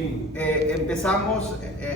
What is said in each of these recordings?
19, empezamos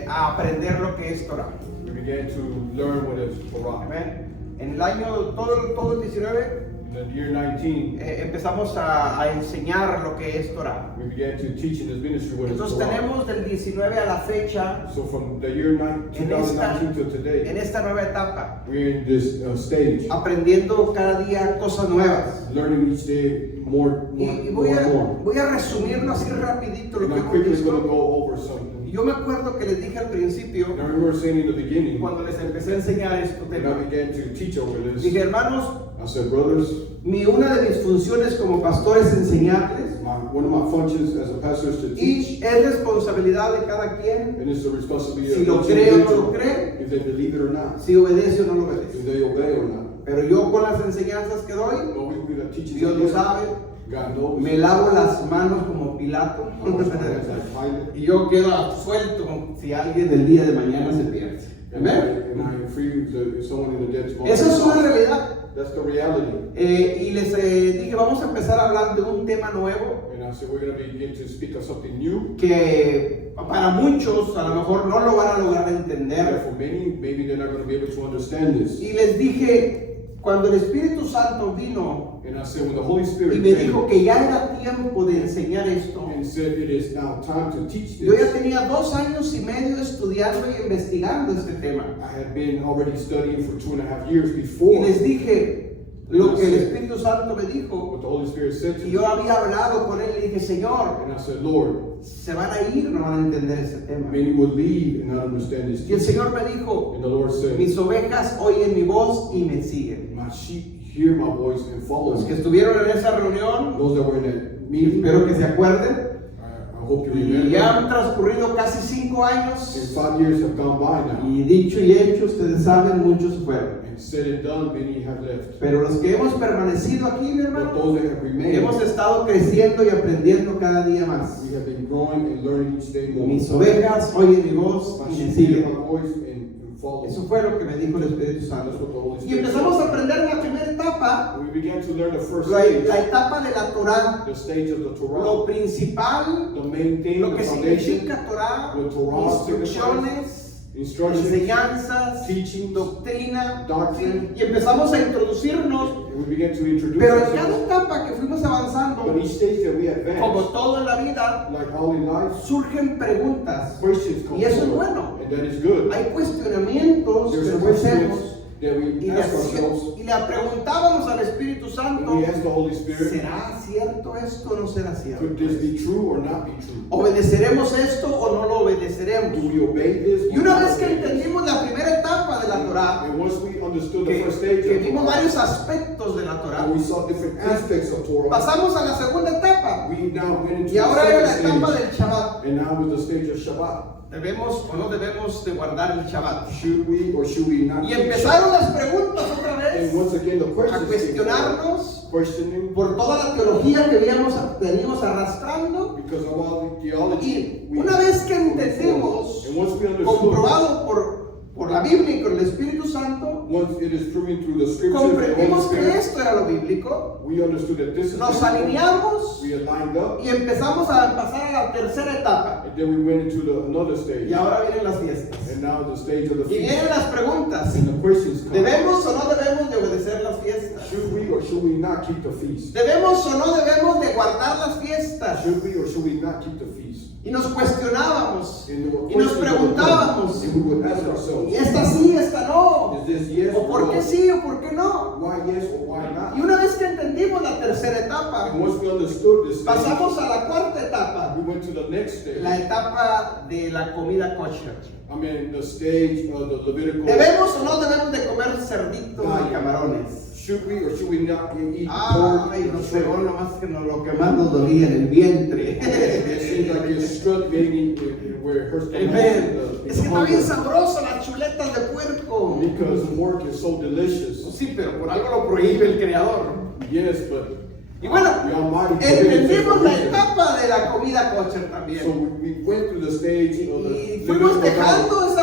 a aprender lo que es Torah. we began to learn what is Torah. Amén. En el año, todo el 19, In the year 19, empezamos a enseñar lo que es Torah. we began to teach in this ministry what is Entonces Torah. tenemos del 19 a la fecha, So from the year 2019 to en today, esta nueva etapa, we're in this stage, aprendiendo cada día cosas nuevas. learning each day more Y and voy more. a resumirlo así rapidito lo And que I'm hemos quickly going to visto. go over something. Yo me acuerdo que les dije al principio, And I remember saying in the beginning, cuando les empecé a enseñar este when I tema, began to teach over this, dije, hermanos, I said, brothers, una de mis funciones como pastor es enseñarles, one of my functions as a pastor is to teach, y es responsabilidad de cada quien and it's the responsibility si of lo each cree o no lo individual, cree, if they believe it or not, si obedece o no lo if obedece. they obey or not. Pero yo con las enseñanzas que doy, No, we got teachings Dios of lo this. sabe, God knows. me lavo las manos como Pilato I wash my hands like Pilate. y yo quedo absuelto si alguien del día de mañana se pierde. Amén. And I am free if someone in the dead tomorrow. Esa es una realidad. That's the reality. Y les dije, vamos a empezar a hablar de un tema nuevo And I said, we're going to begin to speak of something new. que para muchos a lo mejor no lo van a lograr And entender. for many, maybe they're not going to be able to understand this. Y les dije, cuando el Espíritu Santo vino And I said, when the Holy y Spirit me came dijo que ya era tiempo de enseñar esto, and said, it is now time to teach yo ya this, tenía 2 años y medio estudiando y investigando este tema. I had been already studying for 2.5 years Y before les dije lo que el Espíritu Santo me dijo. what the Holy Spirit said to Y me. yo había hablado con él y dije, Señor, And I said, Lord, se van a ir, no van a entender ese tema. many will leave and not understand this Y el teaching. Señor me dijo, And the Lord said, mis ovejas oyen mi voz y me siguen. my sheep hear my voice and follow Los que me. estuvieron en esa reunión, Those that were in that meeting, espero que se acuerden. I hope you Y remember. ya han transcurrido casi 5 And años. 5 years have gone by now. Y dicho y hecho, ustedes saben, muchos se fueron. And said and done, many have left. Pero los que hemos permanecido aquí, mi But hermano, those that have remained, hemos estado creciendo y aprendiendo cada día más. we have been growing and learning each day more. Mis ovejas oyen mi voz My y me sheep hear siguen. my voice and follow. Eso fue lo que me dijo el Espíritu That's Santo. what the Holy Y Spirit empezamos a said. aprender en la primera etapa, We began to learn the first la stage, etapa de la Torah, the stage of the Torah, lo principal, the main thing, lo the que foundation, significa Torah, what Torah instrucciones, instructions, enseñanzas, teachings, doctrina, doctrine. y empezamos a introducirnos, and we began to introduce pero en cada ourselves. etapa que fuimos avanzando, But each stage that we como advance, todo en la vida, like all in life, surgen preguntas, questions come y eso es forward, bueno. and that is good. Hay cuestionamientos que There's nos questions hacemos that we y ask ourselves, le preguntábamos al Espíritu and Santo, we ask the Holy Spirit, ¿será cierto esto o no será cierto? could this be true or not be true? ¿Obedeceremos esto o no lo obedeceremos? Do we obey this? Y or una not vez que obey this? entendimos la primera etapa de la Torah, And once we understood the que, first stage que of vimos Torah, varios aspectos de la Torah, and we saw different aspects of Torah, pasamos a la segunda etapa, we now went into y ahora era la the etapa second del stage, Shabbat. and now with the stage of Shabbat. ¿Debemos o no debemos de guardar el Shabbat? Should we or should we not? Y keep empezaron las preguntas otra Shabbat? And vez once again, the a questions came forward. cuestionarnos Questioning por toda la teología que veníamos arrastrando. because of all the theology. Y una vez que entendemos, and once we understood, comprobado por la Biblia y con el Espíritu Santo, once it is proven through the scriptures, and the Holy comprendimos que Spirit, esto era lo bíblico, we understood that this is nos biblical. alineamos We aligned up, y empezamos a pasar a la tercera etapa. and then we went into another stage. Y ahora vienen las fiestas. And now the stage of the Y feast. vienen las preguntas. And the questions come. ¿Debemos o no debemos de obedecer las fiestas? Should we or should we not keep the feast? ¿Debemos o no debemos de guardar las fiestas? Should we or should we not keep the feast? Y nos cuestionábamos. And there were Y nos questions that would come, preguntábamos. and we would ask ourselves, ¿Y esta sí, esta no? is this yes ¿O or por qué no? sí o por qué no? Why yes or why not? Y una vez que entendimos la tercera etapa, And once we understood this stage, pasamos a la cuarta etapa, we went to the next stage. la etapa de la comida kosher. I mean, the stage of the Levitical. ¿Debemos o no debemos de comer cerdito y camarones? Should we or should we not eat pork Ay, and nos pegó shrimp? nomás que lo que más nos dolía en el vientre. It seems like it struck maybe where it hurts the most Amen. in Es the que está bien hunger. sabroso las chuletas de puerco. Because pork is so delicious. Sí, pero por algo lo prohíbe el Creador. Yes, but Y bueno, the Almighty prohibited entendimos la it. etapa de la comida kosher So también. we went through the stage of Y the fuimos Levitical dejando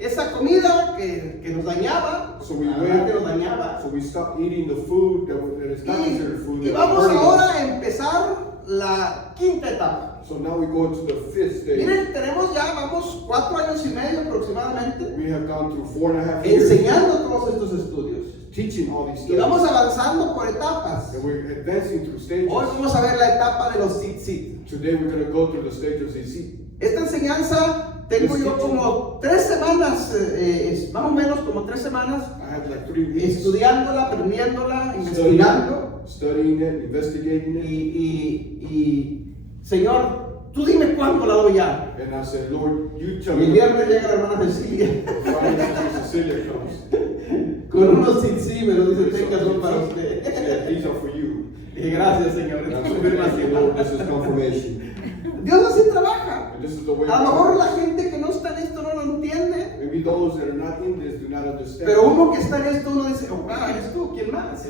esa comida que nos dañaba. So we La verdad went, que nos dañaba. so we stopped eating the food that is not considered food. Y that vamos was burning us. ahora a empezar la quinta etapa. So now we go into the fifth stage. Miren, vamos 4 años y medio aproximadamente We have gone through 4.5 years enseñando todos estos estudios. teaching all these Y vamos studies. avanzando por etapas. And we're advancing through stages. Hoy vamos a ver la etapa de los tzitzit. Today we're going to go through the stage of Zizi. Esta enseñanza tengo yo como 3 semanas, más o menos como 3 semanas, I had like 3 weeks estudiándola, aprendiéndola, investigando. studying it, investigating it. Y Señor, tú dime cuándo la doy ya. And I said, Lord, you tell Y el me. viernes llega la hermana Cecilia Friday, Sister Cecilia comes. con unos tzitzit, me lo dice, tenga, son para usted. Yeah, these are for you. Y gracias, Señor. And Esta I said, thank you, Lord, this confirmación. is confirmation. Dios así trabaja. And this is the way. A lo mejor la gente que no está en esto no lo entiende. Maybe those that are not in this do not understand. Pero uno que está en esto, uno dice, oh, eres tú, ¿quién más?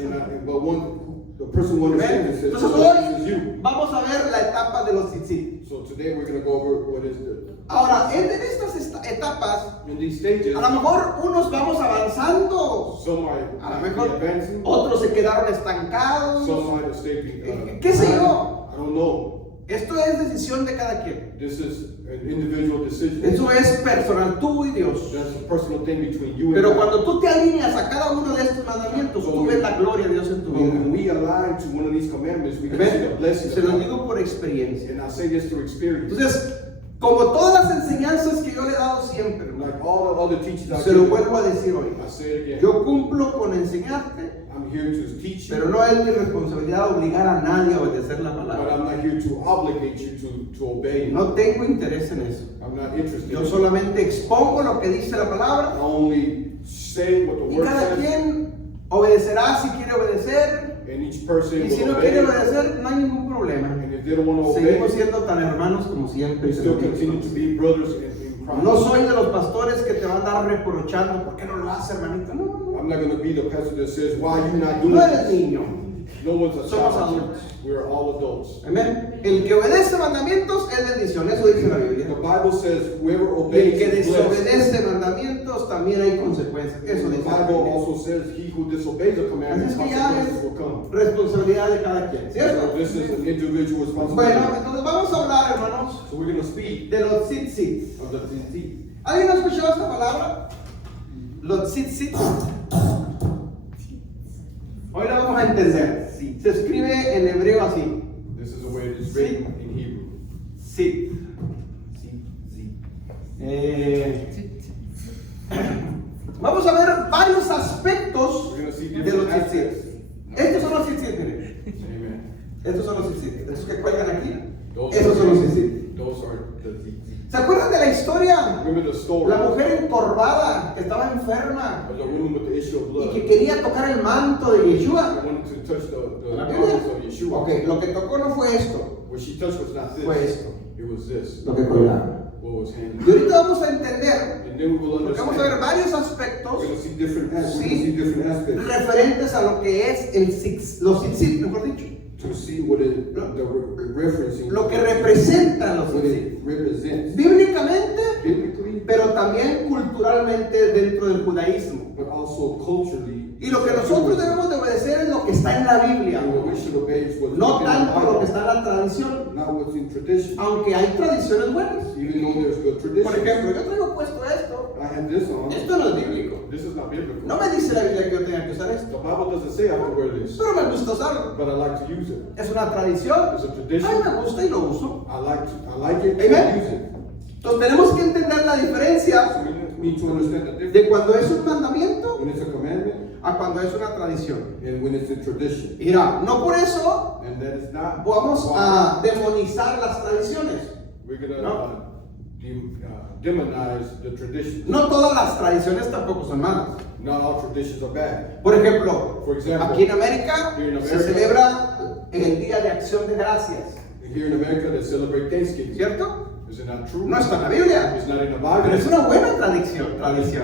But the person who understands it says, Entonces this is hoy you. vamos a ver la etapa de los tzitzit. So today we're going to go over what is the. Ahora, en estas etapas, In these stages, a lo mejor unos vamos avanzando, some are a lo might mejor be advancing, otros se quedaron estancados. some might have stayed. ¿Qué sé yo? I don't know. Esto es decisión de cada quien. This is an individual decision. Eso es personal, tú y Dios. That's a personal thing between you and Pero God. cuando tú te alineas a cada uno de estos mandamientos, tú ves la gloria de Dios en tu But when vida. we align to one of these commandments, we can see the ¿Ven? blessing. Se lo digo por experiencia. And I say this through experience. Entonces, como todas las enseñanzas que yo le he dado siempre, Like all the other teachings I se lo give, vuelvo a decir hoy. I say it again. Yo cumplo con enseñarte, I'm here to teach you, pero no es mi responsabilidad obligar a nadie a obedecer la but palabra. I'm not here to obligate you to obey. No tengo interés en eso. I'm not interested. Yo solamente expongo lo que dice la I palabra only say what the y word cada says, quien obedecerá si quiere obedecer, and each person y si will no quiere obey. obedecer no hay ningún problema. And if they don't want to obey, Seguimos siendo tan hermanos como siempre. we still continue to be brothers in Christ. No soy de los pastores que te van a andar reprochando, ¿por qué no lo hace, hermanito? No, no, I'm not going to be the pastor that says, why are you not no. doing No eres this? niño. No one's a Somos child. adultos. We're all adults. Amén. El que obedece mandamientos es bendición, eso dice la The Biblia. Bible says, whoever Y el obeys que is blessed. desobedece mandamientos también hay consecuencias. Eso The dice la Bible Biblia. also says, he who disobeys the Así commandments, es que ya consequences will es come. responsabilidad de cada quien, So ¿cierto? this is an individual Bueno, responsibility. entonces vamos a hablar, hermanos, So we're going to speak de los tzitzit. of the tzitzit. ¿Alguien ha escuchado esta palabra? Los tzitzit. Hoy la vamos a entender. Se escribe en hebreo así. This is the way it is written in Hebrew. Sí. Vamos a ver varios aspectos We're going to see de los different tzitzit. aspects. Estos son los tzitzit, miren. Amen. Estos son los tzitzit. Estos que cuelgan aquí. Those Esos son los are, tzitzit. those are the tzitzit. ¿Se acuerdan de la historia? Remember the story La mujer encorvada que estaba enferma of the woman with the issue of y blood. que quería tocar el manto de I Yeshua. wanted to touch the ¿La garments of Biblia? Yeshua. Ok, lo que tocó no fue esto, What she touched was not this. fue esto, It was this. lo que colgaba. What was handed. Y ahorita vamos a entender, And then we will porque vamos a ver understand. varios We're aspectos going to see different aspects. We're Sí. going to see different aspects. referentes a lo que es los tzitzit, mejor dicho. To see what it, the referencing. Lo que representan los What tzitzit. it represents. Bíblicamente, Biblically, pero también culturalmente dentro del judaísmo. but also culturally. Y lo que nosotros debemos de obedecer es lo que está en la Biblia, And what we should obey is what's no written in the tanto lo que Bible, está en la tradición, not what's in tradition. aunque hay tradiciones buenas. Even though there's good Por tradition. ejemplo, yo traigo puesto esto. I have this on. Esto no es bíblico. This is not biblical. No me dice la Biblia que yo tenga que usar The esto, Bible doesn't say I have to wear this, pero me gusta usarlo. but I like to use it. Es una tradición. It's a A mí tradition. me gusta y lo uso. I like it, Amen. I use it. Entonces tenemos que entender la diferencia So we need to understand the difference de cuando es un mandamiento when it's a commandment a cuando es una tradición. and when it's a tradition. Mira, no por eso And that is not vamos why a demonizar las tradiciones. we're going No. to demonize the tradition. No todas las tradiciones tampoco son malas. Not all traditions are bad. Por ejemplo, For example, aquí en América here in se America, celebra el Día de Acción de Gracias, here in America they celebrate Thanksgiving. ¿cierto? Is it not true? No está en la Biblia, It's not in the pero es Bible, una buena tradición.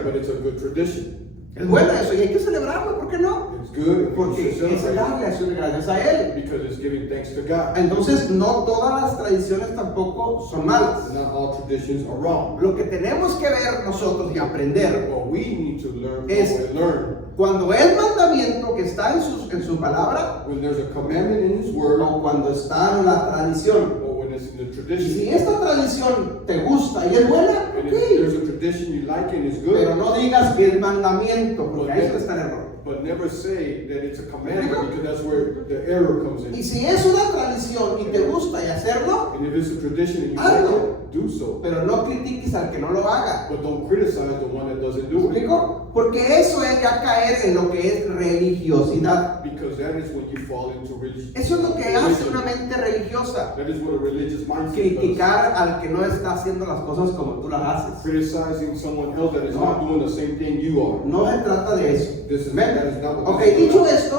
but it's a good tradition. Es bueno eso y hay que celebrarlo, ¿por qué no? It's good. Porque We should es celebrate darle acción de gracias a Él. because it's giving thanks to God. Entonces, no todas las tradiciones tampoco son malas. Not all traditions are wrong. Lo que tenemos que ver nosotros y aprender What we need to learn Es- learn cuando el mandamiento que está en su palabra when there's a commandment in His Word o cuando está en la tradición. or when it's in the Y si tradition. esta tradición te gusta y es buena, And if ok. there's a tradition you like and it's Pero good, no digas que es mandamiento, porque ahí está el error. but never say that it's a commandment, because that's where the error comes Y in. si es una tradición y te gusta y hacerlo, And if it's a tradition and you like hazlo. it, do so. Pero no critiques al que no lo haga. But don't criticize the one that doesn't ¿Me do it. explico? Porque eso es ya caer en lo que es religiosidad. Because that is when you fall into religion. Eso es lo que hace una mente religiosa. That is what a religious mindset does. Criticar al que no está haciendo las cosas como tú las haces. Criticizing someone else that is not doing the same thing you are. No se trata de eso. This is, ¿Ven? that is not what Ok, this is dicho about. esto,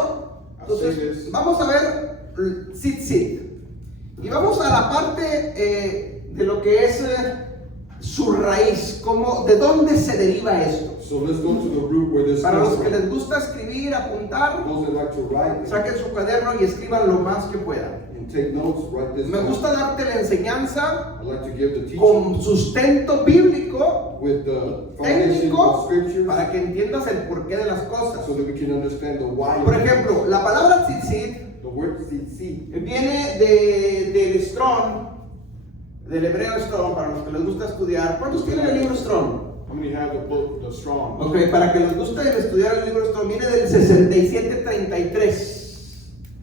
entonces vamos a ver tzitzit. Y vamos a la parte de lo que es su raíz, como de dónde se deriva esto. So let's go to the root where this Para comes los que from. les gusta escribir, apuntar, Those that like to write saquen su cuaderno y escriban lo más que puedan. and take notes, write this Me down. gusta darte la enseñanza I like to give the teaching con sustento bíblico, with the foundation of técnico, scriptures para que entiendas el porqué de las cosas. so that we can understand the why. Por ejemplo, la palabra tzitzit The word tzitzit viene del Strong, del hebreo Strong, para los que les gusta estudiar. ¿Cuántos tienen el libro Strong? how many have the book, the Strong? Ok, para que les guste estudiar el libro Strong, viene del 6733.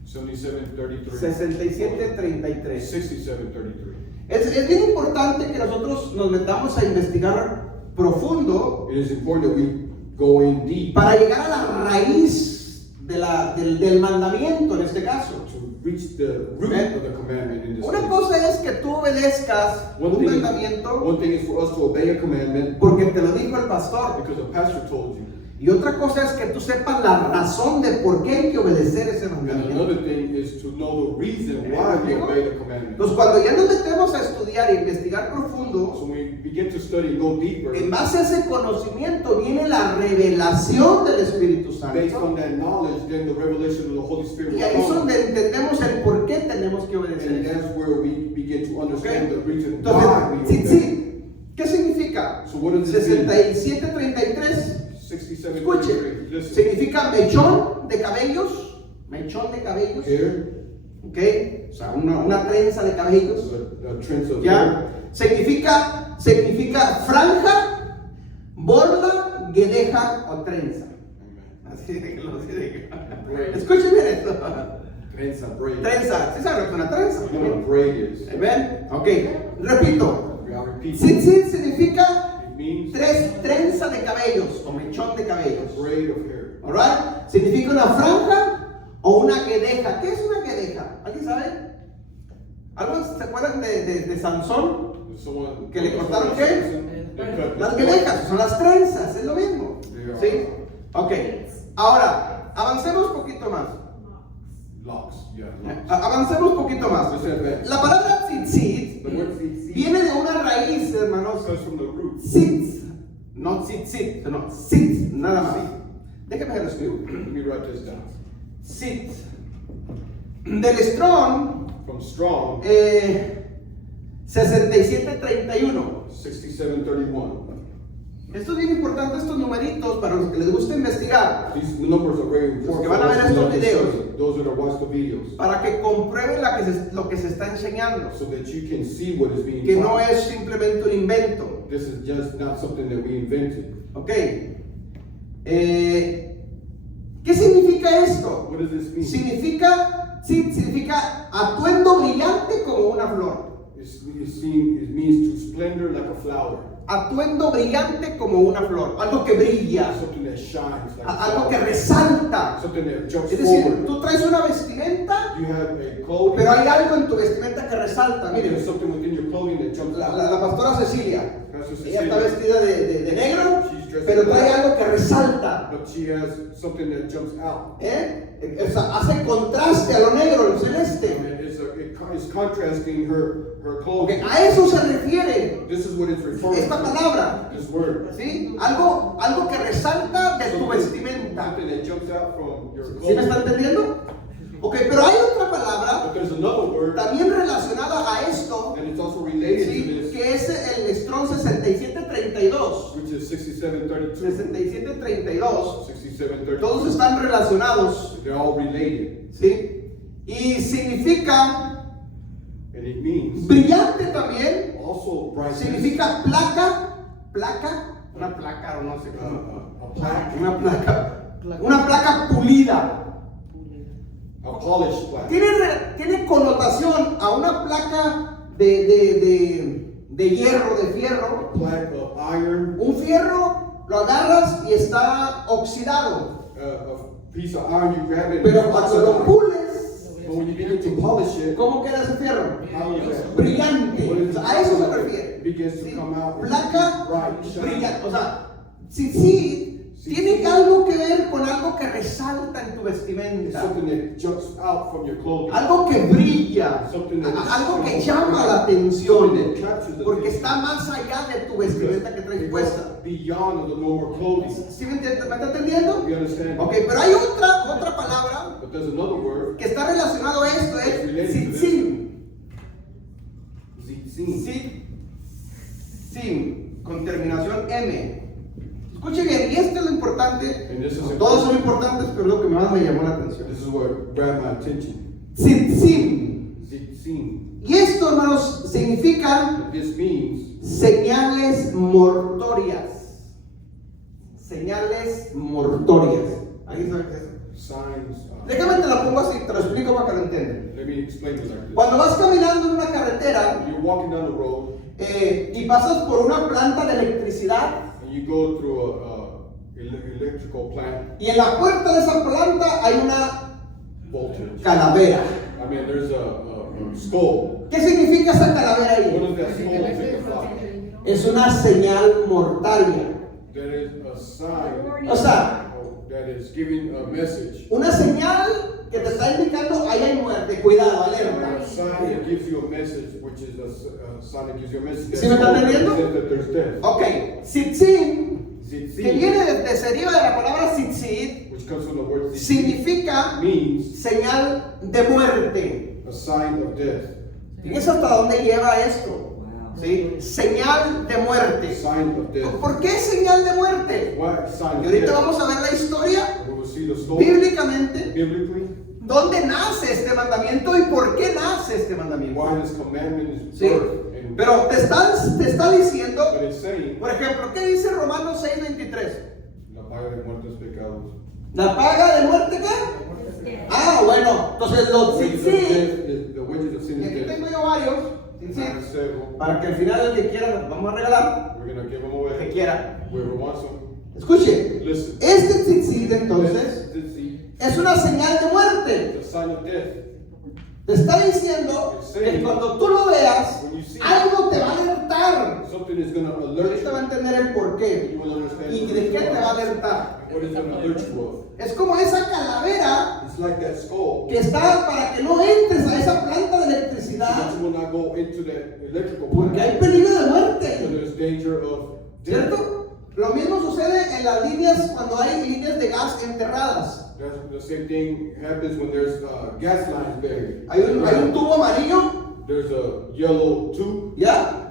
77:33. 6733. 67:33. Es bien importante que nosotros nos metamos a investigar profundo It is important that we go in deep para llegar a la raíz del mandamiento en este caso. to reach the root of the commandment in this Una case. cosa es que tú obedezcas One un thing, mandamiento one thing is for us to obey a commandment porque te lo dijo el pastor. because a pastor told you. Y otra cosa es que tú sepas la razón de por qué hay que obedecer ese And mandamiento. another thing is to know the reason why we obey the commandment. Entonces, cuando ya nos metemos a estudiar e investigar profundo, So when we begin to study and go deeper, en base a ese conocimiento viene la revelación del Espíritu based Santo. on that knowledge, then the revelation of the Holy Spirit Y will ahí es come. donde entendemos el por qué tenemos que And obedecer. that's where we begin to understand the reason why we Entonces, obey. sí, ¿qué significa? So what does this mean? 6733, 67 escuche, listen. significa mechón de cabellos, mechón de cabellos, Hair, ¿ok? O sea, una trenza de cabellos. the trends of hair. ¿Ya? Significa franja, borla, guedeja o trenza. Así de que lo diga. Escúcheme esto. Trenza, braid. Trenza, ¿sí saben lo que es una trenza? You know what a braid is. ¿Ven? Ok, repito. I'll repeat. Tzitzit significa It means trenza de cabellos o mechón de cabellos. braid of hair. Alright? Significa una franja o una guedeja. ¿Qué es una guedeja? ¿Alguien sabe? ¿Algo se acuerdan de Sansón? Someone, ¿Que le cortaron qué? They cut Las the- guedejas, son las trenzas, es lo mismo. Yeah. ¿Sí? Ok. Ahora, avancemos un poquito más. Locks, yeah, locks. Avancemos un poquito más. Let's advance. La palabra tzitzit The word tzitzit viene de una raíz, hermanos. comes from the root. Tzitz. No tzitzit, sino tzitz, nada más. Déjame lo escribo. Let me write this down. Tzitz. Del Strong, From Strong, 6731. 6731. Esto es bien importante, estos numeritos, para los que les gusta investigar, These numbers are very important. Porque van a ver estos videos. Those that are watch the videos. para que comprueben lo que se está enseñando. So that you can see what is being Que no taught. es simplemente un invento. This is just not something that we invented. ¿Ok? ¿Qué significa esto? What does this mean? Significa atuendo brillante como una flor. It means to splendor like a flower. Atuendo brillante como una flor. Algo que brilla. Something that shines like a Algo que flower. resalta. Something that jumps Es decir, forward. tú traes una vestimenta, You have a clothing. pero hay algo en tu vestimenta que resalta. There's Miren, something within your clothing that jumps out. la pastora Cecilia, Pastor ella está Cecilia, vestida de negro, she's dressed pero in trae black, algo que resalta. but she has something that jumps out. O sea, hace contraste a lo negro, lo celeste. And it's contrasting her Ok, clothing. a eso se refiere This is what it's referring esta to. palabra. This word. ¿Sí? Algo que resalta de tu vestimenta. Something that jumps out from your ¿Sí me está clothing. entendiendo? Ok, pero hay otra palabra But there's another word, también relacionada a esto, and it's also related to ¿sí? this, Que es el Strong 6732. which is 6732. 6732. 6732. Todos están relacionados, They're all related. ¿sí? Y significa And it means Brillante también also brightness. significa una placa o no sé cómo. A plaque. Una placa pulida. A polished plaque. Tiene connotación a una placa de hierro, de fierro. A plaque of iron. Un fierro lo agarras y está oxidado. A piece of iron you grab it. Pero cuando lo pules, But when you begin to polish it, ¿cómo queda ese fierro? how is that? Brillante. What is it? A eso se refiere. It begins to Sí. come out. Placa Bright, shiny. brillante. O sea, sí, tiene algo que ver con algo que resalta en tu It's vestimenta. something that jumps out from your clothing. Algo que brilla. Algo que llama la atención. Porque está más allá de tu vestimenta que traes It goes puesta. beyond of the normal clothing. ¿Sí me está entendiendo? You understand? Ok, pero hay otra palabra But there's another word, que está relacionado a esto, es tzitzim. zitzim. Sim, con terminación M. Escuche bien, y esto es lo importante. And this is Todos son importantes, pero lo que más me llamó la atención. This is what grabbed my attention. Tzitzim. Zitzim. Y esto, hermanos, significa And this means señales mortorias. Señales mortorias. ¿Alguien sabe qué es eso? signs. Déjame te la pongo así, te lo explico para que lo entiendan. Let me explain it like this. Cuando vas caminando en una carretera You're walking down the road y pasas por una planta de electricidad and you go through a electrical plant y en la puerta de esa planta hay una voltage. calavera. I mean, there's a skull. ¿Qué significa esa calavera What ahí? does that skull signify? Es una señal mortaria. That is a sign. O sea, That is giving a message. una señal que te está indicando ahí hay muerte, cuidado, alerta. A sign that gives you a message, which is a sign that gives you a message. ¿Sí me está entendiendo? Says that there's death. Ok, tzitzim, que Zitzim, viene se deriva de la palabra tzitzit, which comes from the word zitzim, significa means señal de muerte. a sign of death. Fíjense hasta dónde lleva esto. ¿Sí? Señal de A muerte. sign of death. ¿Por qué señal de muerte? What sign Y of ahorita death? vamos a ver la historia We will see the story bíblicamente. biblically. ¿Dónde nace este mandamiento y por qué nace este mandamiento? Why this commandment is Sí. birth. And Pero te está diciendo, what it's saying, por ejemplo, ¿qué dice Romanos 6:23? la paga de muerte es pecado. ¿La paga de muerte qué? Ah, bueno, entonces los The wages of tzitzit, death is- the wages of sin y aquí is tengo death. yo varios, tzitzit, para que al final el que quiera los vamos a regalar, We're going to give them el que away. quiera. Whoever wants them. Escuche, Listen. este tzitzit entonces This is es una señal de muerte. the sign of death. Te está diciendo que cuando tú lo veas, algo te va a alertar. Something is going to alert Ahorita va a you. entender el porqué. You will understand ¿Y de qué te va a alertar? what is going to alert you of. Es como esa calavera It's like that skull. que está para que no entres a esa planta de So electricidad that you will not go into that electrical porque hay plant. peligro de So muerte. there's danger of death. ¿Cierto? Lo mismo sucede en las líneas cuando hay líneas de gas enterradas. That's the same thing happens when there's gas lines buried. Hay un tubo amarillo, There's a yellow tube. ¿ya?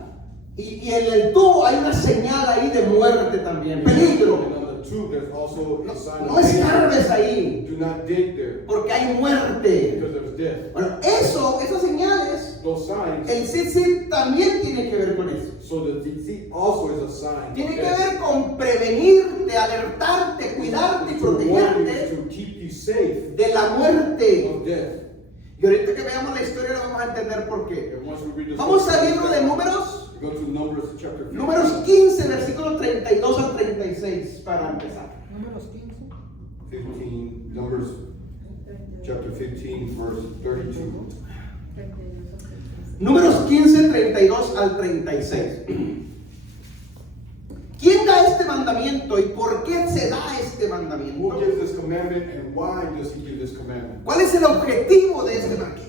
Y en el tubo hay una señal ahí de muerte también. Peligro. And on the tube, there's also a sign No of danger. escarbes ahí Do not dig there porque hay muerte. because there's death. Bueno, esas señales, Those signs. el tzitzit también tiene que ver con eso. So the tzitzit also is a sign. of Tiene que death. ver con prevenirte, alertarte, cuidarte y To warn you, protegerte to keep you safe de la muerte. of death. Y ahorita que veamos la historia lo vamos a entender por qué. And once we read this, Vamos al libro de Números, we go to Numbers chapter 15. Números 15, versículos 32 al 36 para empezar. 15, Numbers chapter 15, verse 32. Números 15, 32 al 36. ¿Quién da este mandamiento y por qué se da este Who mandamiento? gives this commandment and why does he give this commandment? ¿Cuál es el objetivo de este mandamiento?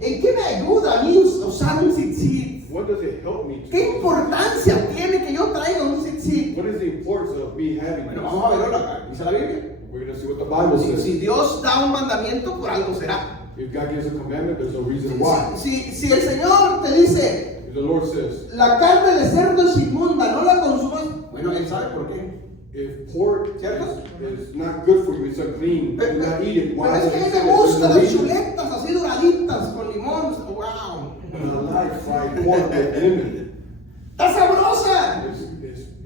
¿En qué me ayuda a mí usar un tzitzit? What does it help me to? ¿Qué importancia tiene que yo traiga un tzitzit? What is the importance of me having Bueno, this? vamos a verlo acá. Dice la Biblia. We're going to see what the Bible says. Si Dios da un mandamiento, por algo será. If God gives a commandment, there's a reason why. Si el Señor te dice, If the Lord says, la carne de cerdo es inmunda, no la consumas, bueno, Él sabe por qué. if pork ¿Cierto? is not good for you, it's unclean, do not eat it. Pero Why es does que a he mí say me that? There's gustan a las reason. chuletas así doraditas con limón. Wow. my life fried pork with lemon. Está sabrosa.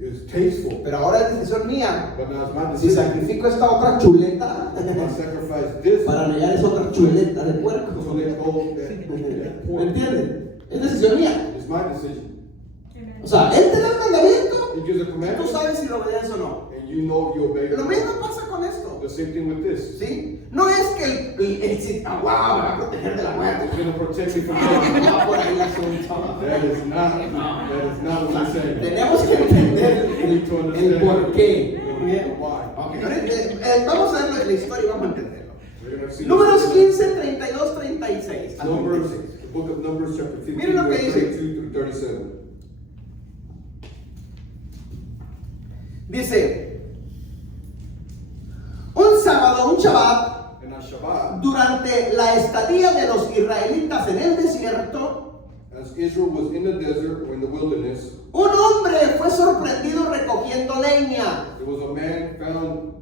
It's tasteful. Pero ahora es decisión mía. But now it's my Si decision. sacrifico esta otra chuleta I sacrifice this para negar esa otra chuleta de puerco. so let go of that ¿Me pork. entienden? Es decisión mía. It's my decision. O sea, Él te da el mandamiento He gives a y tú commandment, sabes si lo obedeces o no. and you know if you obey Lo it. mismo pasa con esto. The same thing with this. ¿Sí? No es que el wow, me va a proteger de la muerte. It's going to protect me from death. Va por ahí el asunto. That is not what he's saying. Tenemos que entender We need to el por qué. the Bien. why. Ok, vamos a ver la historia y vamos a entenderlo. We're going to see Números this. 15, 32, 36. al Numbers, 36. the book of Numbers, chapter 15, Miren lo que verse dice. 32 through 37. Dice, un sábado, un Shabbat, And on Shabbat, durante la estadía de los israelitas en el desierto, as Israel was in the desert or in the wilderness, un hombre fue sorprendido recogiendo leña. there was a man found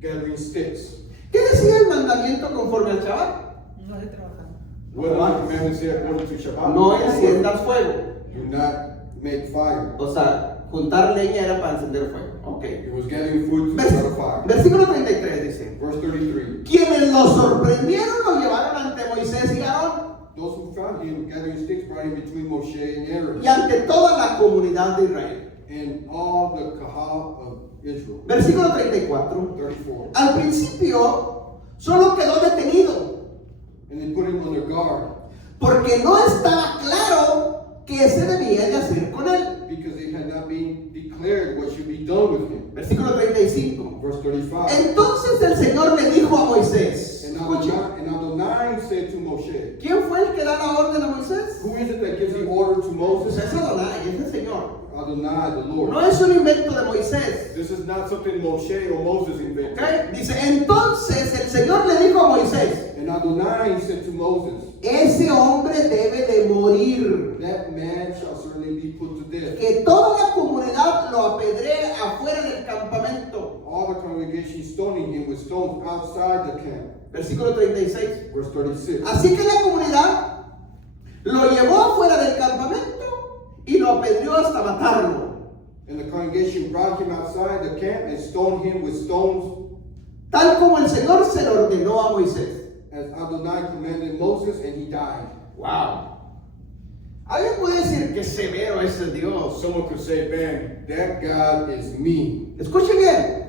gathering sticks. ¿Qué decía el mandamiento conforme al Shabbat? No de trabajar. What does the commandment say according to Shabbat? No enciendas fuego. Do not make fire. O sea, juntar leña era para encender fuego. Ok. He was gathering food to start a fire. Versículo 33 dice, Verse 33. quienes lo sorprendieron lo llevaron ante Moisés y Aarón Those who found him gathering sticks brought him between Moshe and Aaron y ante toda la comunidad de Israel. and all the Kahal of Israel. Versículo 34. 34. Al principio solo quedó detenido And they put him under guard porque no estaba claro qué se debía de hacer con él. because they had not been declared what should be done with him. Versículo 35. Verse 35. Entonces el Señor le dijo a Moisés, And escucha, Adonai said to Moshe, ¿quién fue el que da la orden a Moisés? who is it that gives the order to Pues Moses? es Adonai, es el Señor. Adonai, the Lord. No es un invento de Moisés. This is not something Moshe or Moses invented. ¿Ok? Dice, entonces el Señor le dijo a Moisés, And Adonai said to Moses, ese hombre debe de morir. that man shall certainly be put to death. Que toda la comunidad lo apedree afuera del campamento. All the congregation stoning him with stones outside the camp. Versículo 36. Verse 36. Así que la comunidad lo llevó afuera del campamento y lo apedreó hasta matarlo. And the congregation brought him outside the camp and stoned him with stones Tal como el Señor se lo ordenó a Moisés. as Adonai commanded Moses, and he died. Wow. Alguien puede decir que severo es el Dios. Someone could say, man, that God is mean. Escuche bien.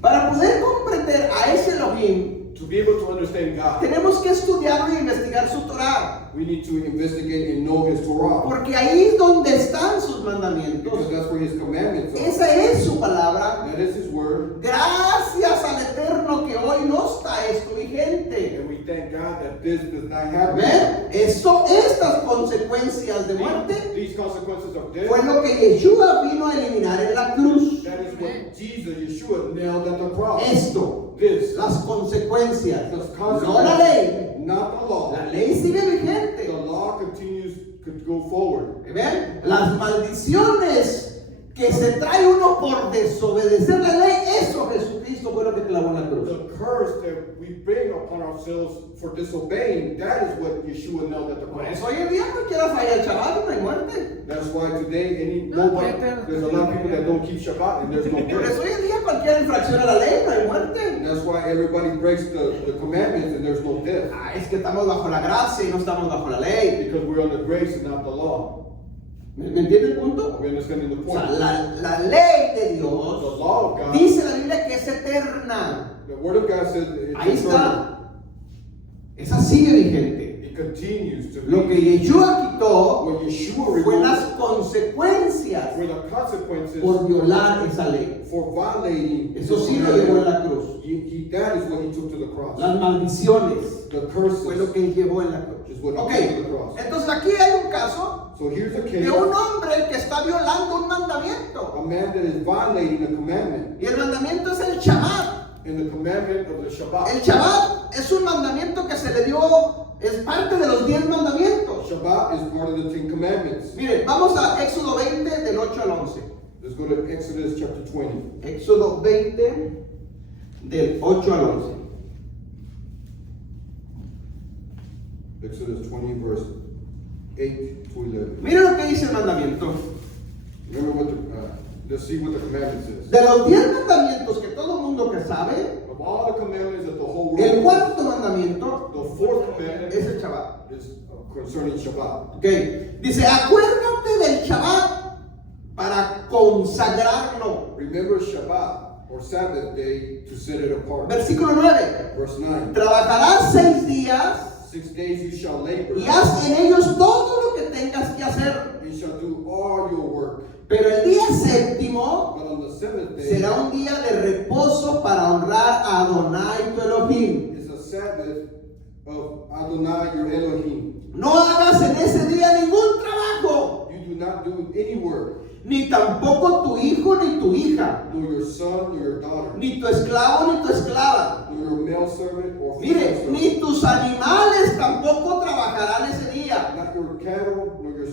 Para poder comprender a ese Elohim, To be able to understand God, tenemos que estudiar e investigar su Torah. we need to investigate and know his Torah. Porque ahí es donde están sus Because mandamientos. that's where his commandments are. Esa es su palabra. That is his word. Gracias al Eterno que hoy no está esto vigente. And we thank God that this does not happen. ¿Ven? Estas consecuencias de muerte These consequences of death, fue lo que Yeshua vino a eliminar en la cruz. that is what Jesus, Yeshua, nailed at the cross. Esto, This, las consecuencias, the no la ley. not the law. La ley sigue The vigente. law continues to go forward. ¿Ven? Las maldiciones que se trae uno por desobedecer la ley, eso Jesucristo fue lo que clavó en la cruz. The curse that we bring upon ourselves for disobeying, that is what Yeshua nailed at the Por cross. eso hoy en día cualquiera falla el Shabbat y no hay muerte. That's why today, nobody, there's a lot of people that don't keep Shabbat and there's no Por eso death. hoy en día cualquiera infracciona la ley, no hay muerte. And that's why everybody breaks the commandments and there's no death. Ah, es que estamos bajo la gracia y no estamos bajo la ley. Because we're under grace and not the law. ¿Me entiende el punto? Are we understanding the O point? sea, la ley de The Dios law of God, dice la Biblia que es eterna. the word of God says it's Ahí eternal. está. Esa sigue vigente. It continues to Lo que be. Yeshua quitó What Yeshua fue removed las consecuencias were the consequences por violar esa ley. for violating. Eso his sí lo llevó en commandment. la cruz. That is what he took to the cross. Las maldiciones The fue lo curses que llevó en la cruz. is what he Ok, took to the cross. entonces aquí hay un caso So here's a case, de un hombre que está violando un mandamiento. a man that is violating a commandment, Y el mandamiento es el Shabbat. and the commandment of the El Shabbat. Shabbat es un mandamiento que se le dio, es parte de los 10 mandamientos. Shabbat is part of the 10 Commandments. Miren, vamos a Éxodo 20 del 8 al 11. Let's go to Exodus chapter 20. Éxodo 20 del 8 al 11. Exodus 20 verse 8 to 11. Mira lo que dice el mandamiento. Remember what let's see what the commandment says. De los 10 mandamientos que todo el mundo que sabe, Of all the commandments that the whole el world, cuarto mandamiento the fourth commandment es el Shabbat. is concerning Shabbat. Ok, dice, acuérdate del Shabbat para consagrarlo. Remember Shabbat or Sabbath day to set it apart. Versículo 9. Verse 9. Trabajarás 6 días 6 days you shall labor, y haz en ellos todo lo que tengas que hacer. and shall do all your work. Pero el día séptimo But on the seventh day será un día de reposo para honrar a Adonai tu Elohim. is a Sabbath of Adonai your Elohim. No hagas en ese día ningún trabajo, You do not do any work, ni tampoco tu hijo ni tu hija, nor your son, nor your daughter, ni tu esclavo ni tu esclava. nor your male servant or female Mire, servant, ni tus animales tampoco trabajarán ese día, not your cattle, nor your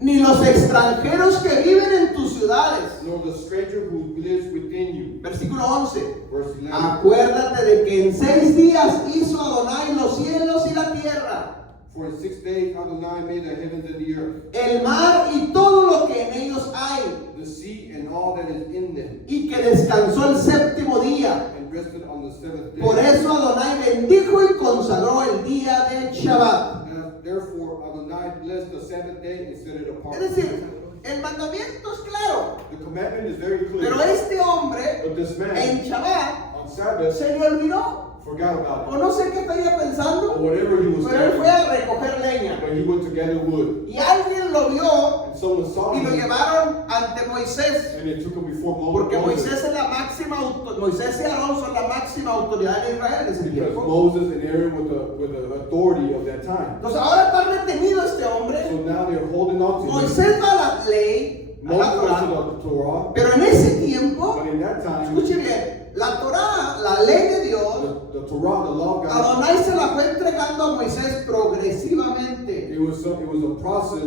ni los extranjeros que viven en tus ciudades. nor the stranger who lives within you. Versículo 11. Verse 11. Acuérdate de que en 6 días hizo Adonai los cielos y la tierra, For in 6 days Adonai made the heavens and the earth, el mar y todo lo que en ellos hay, the sea and all that is in them, y que descansó el séptimo día. and rested on the seventh day. Por eso Adonai bendijo y consagró el día de Shabbat. Therefore Adonai blessed the Sabbath day and set it apart. Es decir, el mandamiento es claro, The commandment is very clear. pero este hombre But this man en Shabbat on Sabbath se le olvidó, forgot about o it. no sé qué estaría Or pensando, whatever he was pero él fue doing. a recoger leña. But he went to gather wood. Y alguien lo vio And someone saw y lo him, llevaron ante Moisés. and they took him before Porque Moses. Moisés es la máxima Moisés y Aarón son la máxima autoridad en Israel en ese Because tiempo. Moses and Aaron were the authority of that time. Entonces ahora está retenido este So hombre. now they're holding on to him. Moisés va a la ley, a la Moses went Torá, to the Torah, pero en ese tiempo, but in that time, escuche bien, la Torá, la ley de Dios, the Torah, the law of God, Adonai se la fue entregando a Moisés progresivamente. it was a process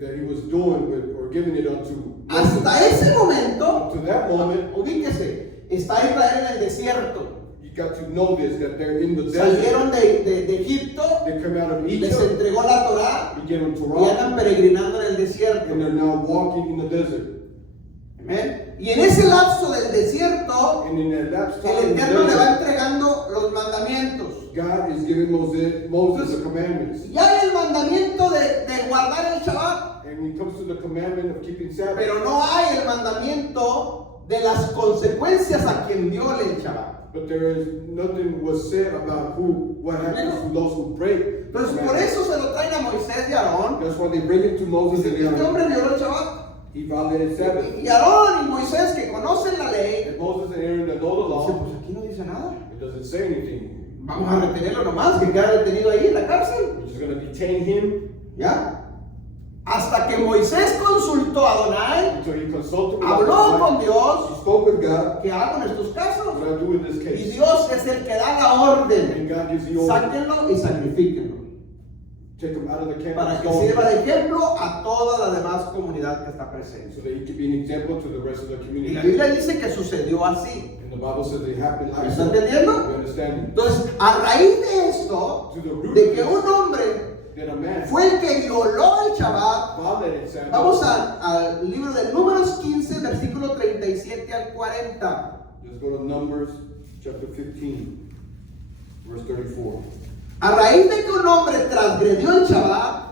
that he was doing with, or giving it unto. Hasta ese momento, Up to that moment, ubíquese, está Israel en el desierto. you got to know this, that they're in the desert. Salieron de Egipto, They come out of les Egypt, entregó la Torá he gave them y Torah, andan peregrinando en el desierto. and they're now walking in the desert. Amén. Y en ese lapso del desierto, And in that last el time, in the Eterno le va desert, entregando los mandamientos. God is giving Moses the commandments. Ya hay el mandamiento de guardar el Shabbat, And when it comes to the commandment of keeping Sabbath, pero no hay el mandamiento de las consecuencias a quien viole el Shabbat. but there is nothing was said about what happens to those who break. the Entonces por commandment. eso se lo traen a Moisés y a Aarón. That's why they bring it to Moses and Este Aaron. hombre violó el Shabbat. He violated Sabbath. Y Aarón y Moisés, que conocen la ley, And Moses and Aaron that know the dicen, law, pues aquí no dice nada. it doesn't say anything. Vamos a retenerlo nomás, que queda detenido ahí en la cárcel. We're just going to detain him ¿Ya? Hasta que Moisés consultó a Adonai, until he consulted with habló God. con Dios, He spoke with God. ¿qué hago en estos casos? What do I do in this Y case? Dios es el que da la orden. And God gives the order. Sáquenlo y sacrifíquenlo. Take him out of the camp Para and que stone sirva him, de ejemplo a toda la demás comunidad que está presente. so that he could be an example to the rest of the Y community. la Biblia dice que sucedió así. And the Bible says it happened ¿Me like está that. entendiendo? You understand? Entonces, a raíz de esto, To the root de of que this, un hombre that a man fue el que violó el Shabbat, violated Sabbath. vamos al libro de Números 15, versículo 37 al 40. Let's go to Numbers chapter 15, verse 34. A raíz de que un hombre transgredió el Shabbat,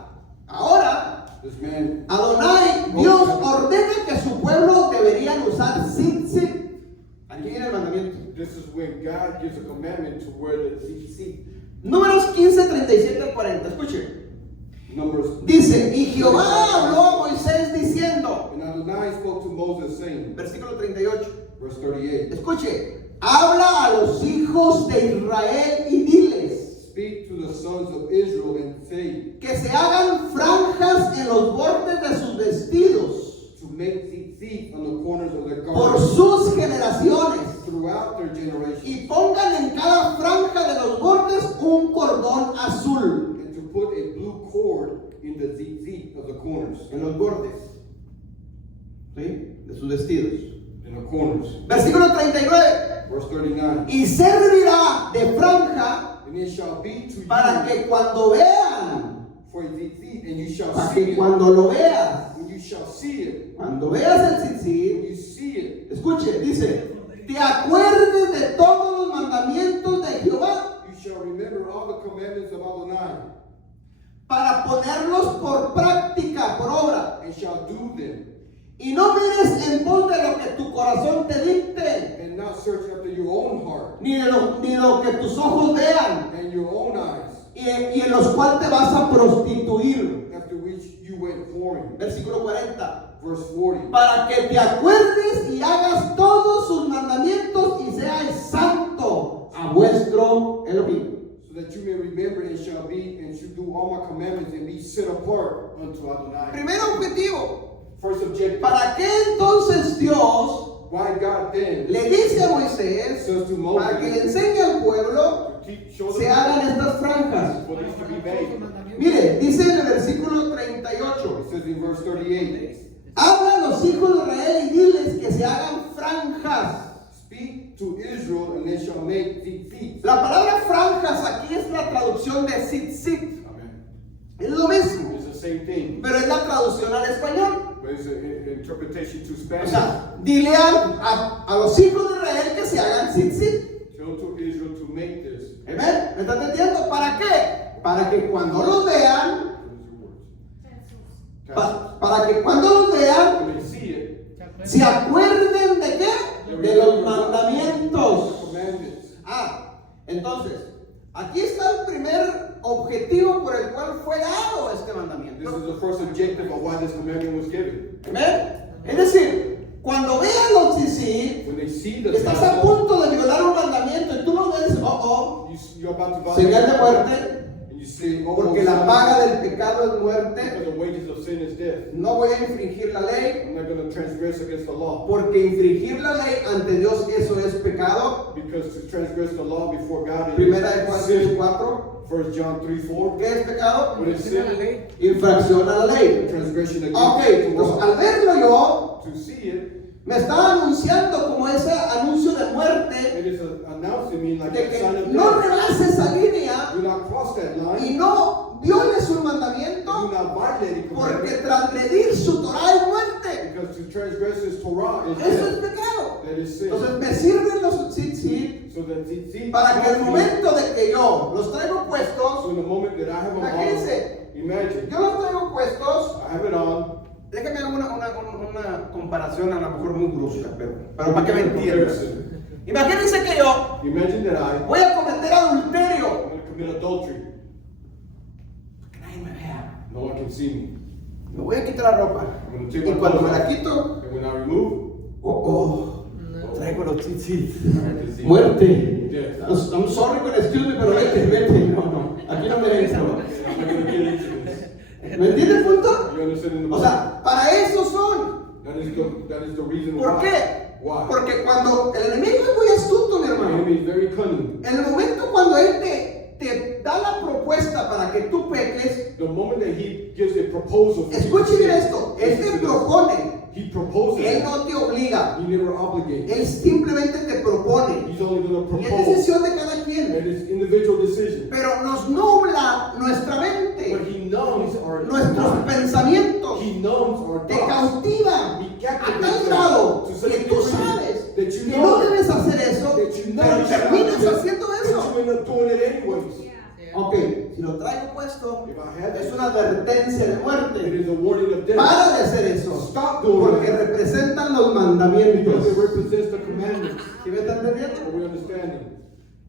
ahora This man, Adonai, Dios ordena que su pueblo deberían usar tzitzit. Aquí viene el mandamiento. this is when God gives a commandment to wear the tzitzit. Números 15, 37 al 40. Escuche. Numbers. Dice, y Jehová habló a Moisés diciendo, And Adonai spoke to Moses saying, versículo 38. verse 38, Escuche, habla a los hijos de Israel y diles speak to the sons of Israel and say, que se hagan franjas en los bordes de sus vestidos to make tzitzit on the corners of their por garments sus generaciones throughout their generations, y pongan en cada franja de los bordes un cordón azul and to put a blue cord in the tzitzit of the corners, en los bordes, ¿sí?, de sus vestidos. in the corners. Versículo 39. Verse 39, Y servirá de franja and it shall be to para you que cuando vean for a tzitzit, and you shall Para see que it. cuando lo veas, When you shall see it, cuando veas el when tzitzit, you see it, escuche, dice, te acuerdes de todos los mandamientos de Jehová you shall remember all the commandments of Adonai, para ponerlos por práctica, por obra. and shall do them, Y no mires en pos de lo que tu corazón te dicte, and not search after your own heart ni lo que tus ojos vean, and your own eyes, y en los cuales te vas a prostituir. after which you went whoring. Versículo 40. Verse 40. Para que te acuerdes y hagas todos sus mandamientos y seas santo a vuestro Elohim. So that you may remember and shall be, and should do all my commandments and be set apart unto Adonai. Primer objetivo. First objective. ¿Para qué entonces Dios Why God then le dice a Moisés says to para que le Moses enseñe al pueblo to show se them hagan estas franjas? what needs to be made? Mire, dice en el versículo 38. It says in verse 38, Habla a los hijos de Israel y diles que se hagan franjas. speak to Israel and they shall make tzitzit. La palabra franjas aquí es la traducción de tzitzit. Amen. Es lo mismo, It's the same thing, pero es la traducción al español. but it's an interpretation to O Spanish. sea, dile a los hijos de Israel que se hagan tzitzit. Tell to Israel to make this. ¿Ven? ¿Me está entendiendo? ¿Para qué? Para que cuando los vean, para que cuando los vean, When they see it, se acuerden de qué? De los mandamientos. commandments. Entonces, aquí está el primer objetivo por el cual fue dado este This mandamiento. is the first objective of why this commandment was given. ¿Ven? Es decir, cuando vean los tzitzit, When they see the estás a tassel, punto de violar un mandamiento y tú lo ves, you're about to violate señal de muerte, and you say, oh, porque la paga del pecado es muerte. because the wages of sin is death. No voy a infringir la ley, I'm not going to transgress against the law. porque infringir la ley ante Dios eso es pecado. Because to transgress the law before God is Primera de Juan sin. 3:4. 1 John 3:4. ¿Qué es pecado? What is sin? Infracción a la ley. Transgression against Ok, the entonces law. al verlo yo, To see it, me estaba anunciando como ese anuncio de muerte, it is announcing me like de a sign que of no death. rebases esa línea Do not cross that y line. no violes un Do mandamiento, not violate a porque commandment. transgredir su Torah es muerte. Because to transgress His Torah is Eso es death. pecado. That is sin. Entonces me sirven los tzitzit So that tzitzit para que el helps me. momento de que yo los traigo So puestos, in the moment that I have them on, imagínense, imagine, yo los traigo puestos. I have it on. Déjame hacer una comparación a lo mejor muy brusca, pero para que me entiendan. Imagínense que yo Imagine that I voy a cometer adulterio. I'm going to commit adultery. Que nadie me vea. No one can see me. Me voy a quitar la ropa. I'm going to take Y my cuando me clothes la off. quito, And when I remove, traigo los tzitzit. I can see Muerte. Yes. I'm sorry con excuse me, pero vete. No. Aquí no me entro. I'm not going to get into this. ¿Me entiende el punto? You understand the O sea, para eso son. that is the reason ¿Por why. qué? Why? Porque cuando el enemigo es muy astuto, mi The hermano. enemy is very cunning. En el momento cuando él te da la propuesta para que tú peques, The moment that he gives a proposal for you to escuchen sin, esto, él te listen to this. propone, He proposes. él no te obliga, He never obligates. él simplemente te propone. He's only going to Y es propose. decisión de cada quien, And it's individual decision. pero nos nubla nuestra But mente, he numbs our nuestros mind. pensamientos, He numbs our te thoughts. cautiva He a captivates tal us grado to such que a tú degree sabes that you que know no debes hacer eso, that you know pero you should not terminas do this, haciendo but eso. you end up doing it anyways. Ok, si lo traigo puesto, If I had es this, una advertencia de it muerte. is a warning of death. Para de hacer eso, Stop doing porque it representan los because mandamientos. it represents the commandments. ¿Sí me están entendiendo? Are we understanding?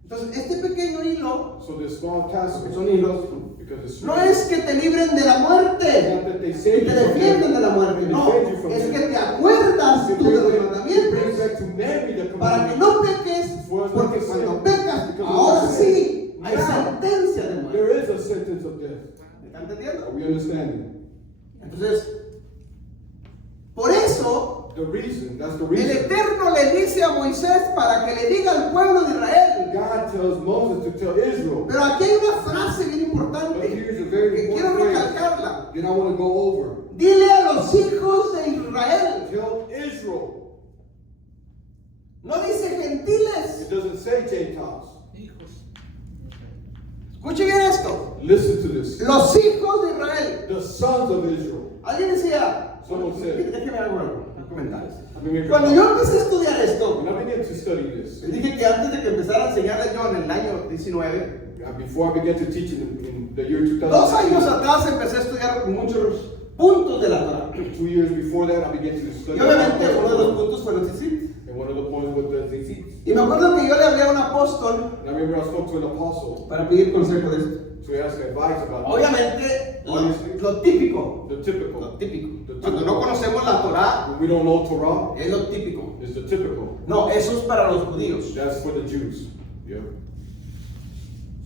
Entonces, este pequeño hilo, So this small task, que son hilos, because it's no es que te libren de la not muerte that they y save te you from defienden de death. la muerte, They no, defend you from es death. que te acuerdas It tú de los brings mandamientos back to memory the para que commandments. no peques, porque cuando pecas, ahora sí hay sentencia de muerte. There is a sentence of death. ¿Me están entendiendo? Are we understanding? Entonces, por eso, The reason, that's the el reason. Eterno le dice a Moisés para que le diga al pueblo de Israel. God tells Moses to tell Israel. Pero aquí hay una frase bien But importante here's a very que quiero important phrase recalcarla. that I want to go over. Dile a los hijos de Israel. Tell Israel. No dice gentiles. It doesn't say Gentiles. Escuche bien esto. Listen to this. Los hijos de Israel. The sons of Israel. Alguien decía, Someone said. déjeme algo en comentarios. Let me make a Cuando comment. yo empecé a estudiar esto, When I began to study this, les dije que antes de que empezara a enseñarles yo en el año 19, before I began to teach in the year 2000, 2 años atrás empecé a estudiar muchos puntos de la Torah. 2 years before that, I began to study. Y obviamente uno de los puntos fue los tzitzit. And one of the points was the tzitzit. Y me acuerdo que yo le hablé a un apóstol And I remember I spoke to an apostle para pedir consejo de esto. to ask advice about Obviamente, lo típico. the typical. Lo típico. The Cuando typical. no conocemos la Torah, When we don't know Torah, es lo típico. it's the typical. No, eso es para los judíos. That's for the Jews. Yeah.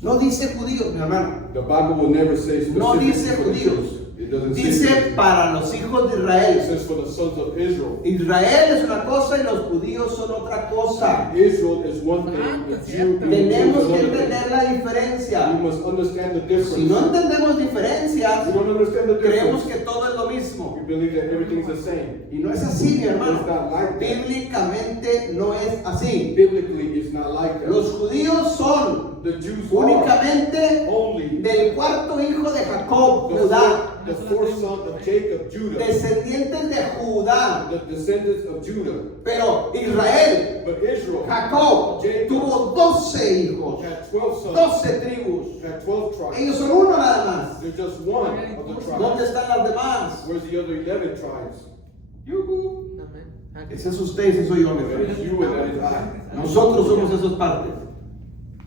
No dice judíos, mi hermano. The Bible will never say No specifically dice for the judíos. Jews. It doesn't say Dice that. para los hijos de It Israel. says for the sons of Israel. Israel es una cosa y los judíos son otra cosa. Israel is one thing, the Jew is Tenemos que another thing. entender la diferencia. You must understand the difference. Si no entendemos diferencias, You don't understand the creemos difference. que todo es lo mismo. You believe that everything's the same. Y no es así, mi hermano. It's not like that. Bíblicamente no es así. Biblically, it's not like that. Los judíos son The Jews are únicamente only del cuarto hijo de Jacob, Judá, the fourth son of Jacob, Judah, descendientes de Judá. the descendants of Judah. Pero Israel, But Israel Jacob, Jacob tuvo 12 hijos, had 12 sons, 12 tribus. had 12 tribes. Ellos son uno nada más. They're just one of the tribes. ¿Dónde están las demás? Where's the other 11 tribes? Yuhu. Ese es usted, ese soy yo, mi That is hermano. you and that is I. Nosotros somos esas partes.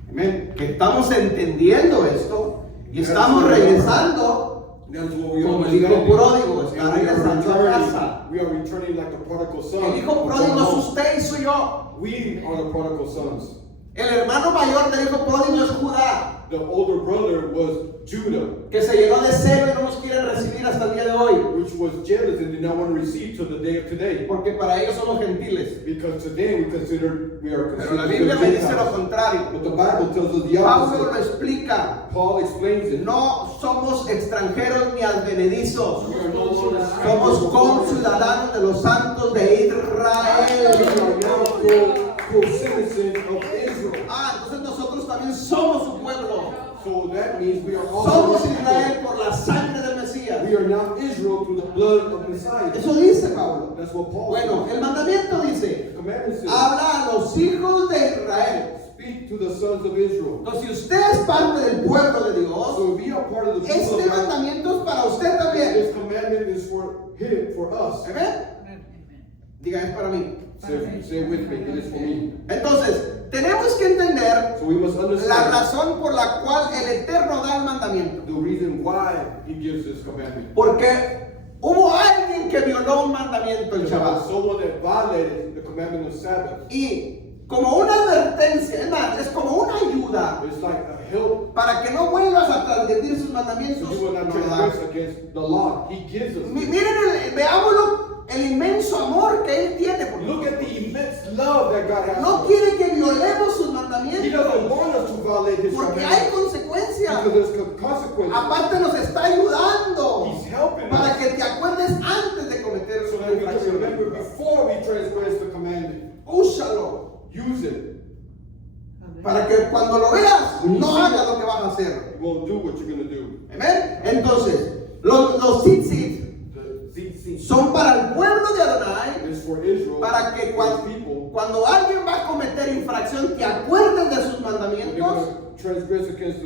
Amén. Que estamos entendiendo esto y estamos regresando That's what we como el hijo understand. pródigo, está And we are regresando a casa. returning- We are returning like the prodigal son. El hijo pródigo es usted y soy yo. We are the prodigal sons. El hermano mayor del hijo pródigo es Judá, The older brother was Judah, que se llenó de celo y no nos quiere recibir hasta el día de hoy, which was jealous and did not want to receive till the day of today. porque para ellos somos gentiles. Because today we are Pero la considered Biblia me dice lo Gentiles. contrario. But the Bible tells us the Pablo lo opposite. explica. Paul explains it. No somos extranjeros ni advenedizos. We are no longer Somos strangers. conciudadanos de los santos de Israel. We are now co-citizens of Israel. Entonces nosotros también somos su pueblo. So that means we are also Somos His people. Israel por la sangre del Mesías. We are now Israel through the blood of Messiah. Eso dice Pablo. That's what Paul Bueno, says. el mandamiento dice, The commandment says, habla a los hijos de Israel. speak to the sons of Israel. Entonces, si usted es parte del pueblo de Dios, So if we are part of the people este of God, mandamiento es para usted también. this commandment is for us. ¿Amén? Diga, es para mí. Say with me, it is for me. Entonces, tenemos que entender So we must la understand razón por la cual el Eterno da el mandamiento. the reason why he gives this commandment. Porque hubo alguien que violó un mandamiento el Because there was Shabbat. someone that violated the commandment of Sabbath. Y como una advertencia, es más, es como una ayuda It's like a help para que no vuelvas a transgredir sus mandamientos. so you will not no lo da. transgress against the law. He gives us. Miren, veámoslo, el inmenso amor que Él tiene por Look nosotros. at the immense love that God has. No for us. quiere que violemos sus He doesn't mandamientos want us to violate his porque hay commandments consecuencias. because there's consequences. Aparte nos está ayudando He's helping para us que te acuerdes antes de cometer so una that we can infracción. remember before we transgress the commandment. Úsalo Use it. para que cuando lo veas no hagas lo que vas a hacer. You won't do what you're going to do. Amén. Entonces, los tzitzit The ZC son para el pueblo de Adonai, is for Israel, para que for his people. cuando alguien va a cometer infracción te acuerdes de sus When they're mandamientos. going to transgress against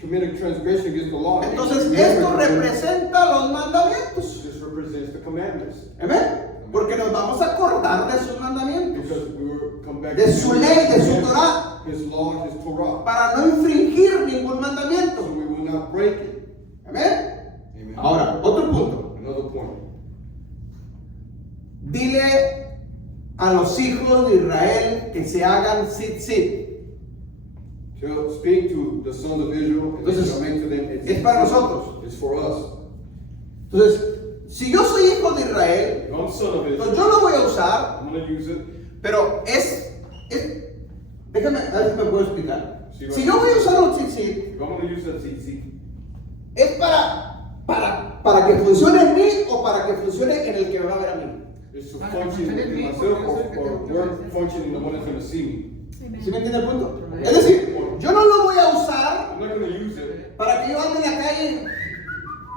commit a transgression against the law. Entonces Remember esto the representa los mandamientos. This represents the commandments. Amén. Porque nos vamos a acordar de sus mandamientos, Because we will come back de to su ley, de su Torah, his law, his Torah. para no infringir ningún So mandamiento. we will not break it. Amén. Amen. Ahora, otro punto. Another point. Dile a los hijos de Israel que se hagan tzitzit. Speak to the sons of Israel and they Entonces, shall make to them a es para nosotros. It's for us. Entonces, si yo soy hijo de Israel, If I'm son of pues Israel, yo lo voy a usar, I'm going to use it. pero déjame, a ver si me puedo explicar. Sí, Si yo voy a usar los tzitzit, If I'm going to use that ZC, ¿es para que funcione en mí o para que funcione en el que me va a ver a mí? it's to function in myself or work function in the one that's going to see me. ¿Sí me entiende el punto? Es decir, yo no lo voy a usar I'm not going to use it para que yo ande en la calle.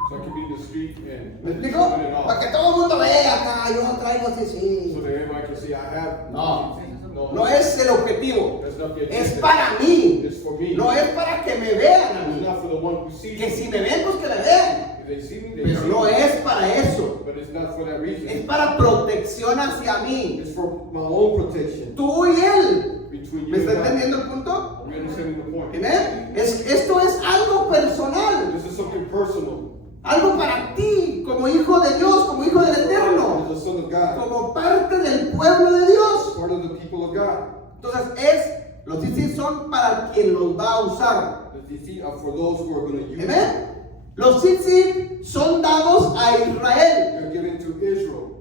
so I can be in the street and ¿Me explico? show it Para off. que todo el mundo vea acá, yo traigo así, So sí. that everybody can see I have. No. No. No es el objetivo. That's not the Es agenda. para mí. It's for me. No es para que me vean a It's mí. not for the one who sees Que me. si me ven, pues que me vean. If they see me, they Pero see no me. es para eso. But it's not for that reason. Es para protección hacia mí. It's for my own protection. Tú y él. Between you ¿Me está and God. entendiendo el punto? Are we understanding the point? Amén. Esto es algo personal. This is something personal. Algo para ti, como hijo de Dios, como hijo del Eterno. As a son of God. Como parte del pueblo de Dios. Part of the people of God. Entonces los tzitzit son para quien los va a usar. The deceit are for those who are going to use it. Amén. Los tzitzit son dados a Israel They're given to Israel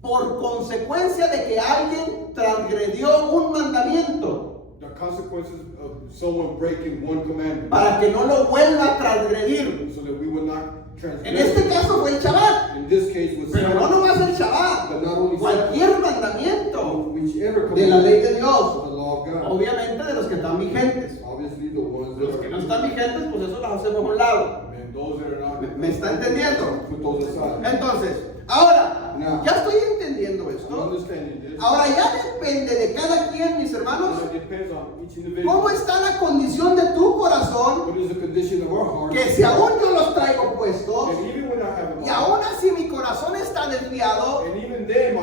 por consecuencia de que alguien transgredió un mandamiento the consequences of someone breaking one commandment para que no lo vuelva a transgredir. so that we will not En transgress. este caso fue el Shabbat, In this case was pero no Sabbath, nomás el Shabbat, but not only cualquier mandamiento whichever de la ley de of Dios, the law of God. obviamente de los que están vigentes. Obviously the ones Los that que are no están vigentes, pues eso los hacemos a un lado. and those that are not, ¿Me está entendiendo? put those aside. Entonces, ahora, No. ya estoy entendiendo I'm esto. understanding this. Ahora ya depende de cada quien, mis hermanos, It depends on each individual. cómo está la condición de tu corazón, What is the condition of our heart? que si aún yo los traigo puestos, And even when I have them y aún así mi corazón está desviado, and even then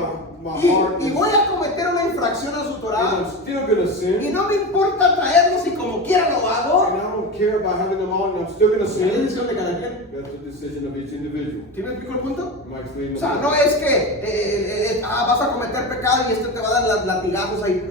my heart y is, voy a cometer una infracción a su and Torah, I'm still gonna sin. y no me importa traerlos y como quiera lo hago, And I don't care about having them on, and I'm still gonna es sin. decisión de cada quien. That's the decision of each individual. ¿Sí me explico el punto? Am I explaining O sea, the no point? es que vas a cometer pecado y esto te va a dar latigazos ahí.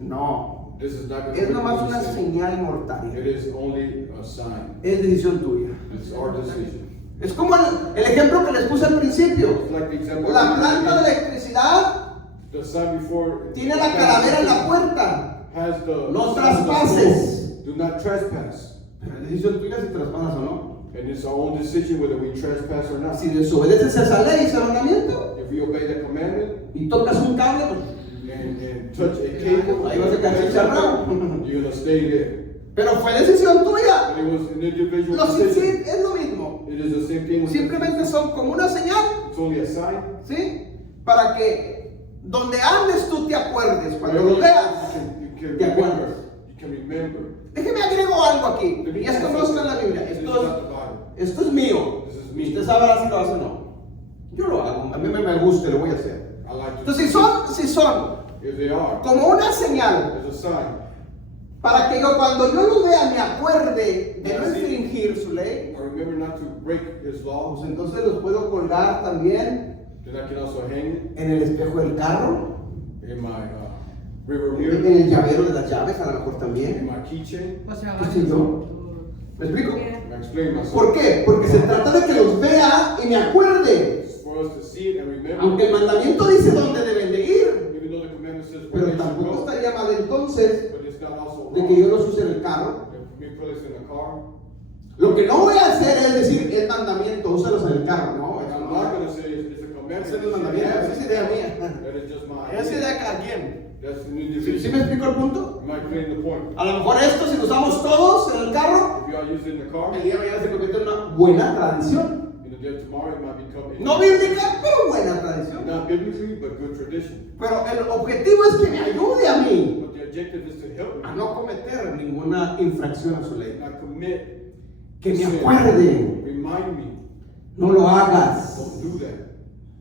No, This is not es nomás gonna una be sin. señal mortal. It is only a sign. Es decisión tuya. It's our decision. Es como el ejemplo que les puse al principio. It's like the example. La I planta de gave. electricidad The sign before tiene la calavera en la puerta. has the No sign of the traspases. soul. Do not trespass. Pero es decisión tuya si traspasas o no. And it's our own decision whether we trespass or not. Si desobedeces esa ley, ese mandamiento, If we obey the commandment y tocas un cable, pues, and touch a cable, ahí vas a quedar encerrado. you're gonna stay there. Pero fue decisión tuya. And it was an individual Los decision. tzitzit es lo mismo. It is the same thing with Simplemente son como una señal, it's only a sign. ¿sí? Para que donde andes tú te acuerdes. Cuando lo veas, You te can acuerdas. remember. You can remember. Déjeme agrego algo aquí. Y esto no está en la Biblia. This is not the Bible. Esto es mío. This is me. Usted sabrá si lo hace o no. Yo lo hago. A mí me gusta y lo voy a hacer. I like to. Entonces, si son If they are, como una señal there's a sign. para que yo cuando yo lo vea me acuerde de no infringir su ley, I remember not to break His pues law. entonces los puedo colgar también Then I can also hang it en el espejo del carro, in my river en mirror, el llavero de las llaves, a lo mejor in también. my keychain. ¿Qué sé yo? ¿Me explico? I explain myself. ¿Por qué? Porque se trata de que los vea y me acuerde. It's for us to see it and remember. Aunque el mandamiento dice dónde deben de ir, Even though the commandment says where pero they should tampoco go, estaría mal entonces but it's not also de que yo wrong. los use en el carro. If we put us in a car, Lo que no voy a hacer es decir, es mandamiento, úsalos en el carro. No, and eso I'm no. not going to say it's a commandment. Ese no es mandamiento, esa es idea mía. That is just my Esa es idea. idea de cada quien. That's an ¿Sí, individual. sí me explico el punto? Am I clearing the point? A lo mejor esto, si lo usamos todos en el carro, If you are using the car, el día de mañana se convierte en una buena tradición. in the day of tomorrow, it might become No bíblica, pero buena tradición. not biblically, but good tradition. Pero el objetivo es que me ayude a mí But the objective is to help a me no cometer ninguna infracción a su ley. not commit Que me sin. acuerde, Remind me, no lo hagas. don't do that.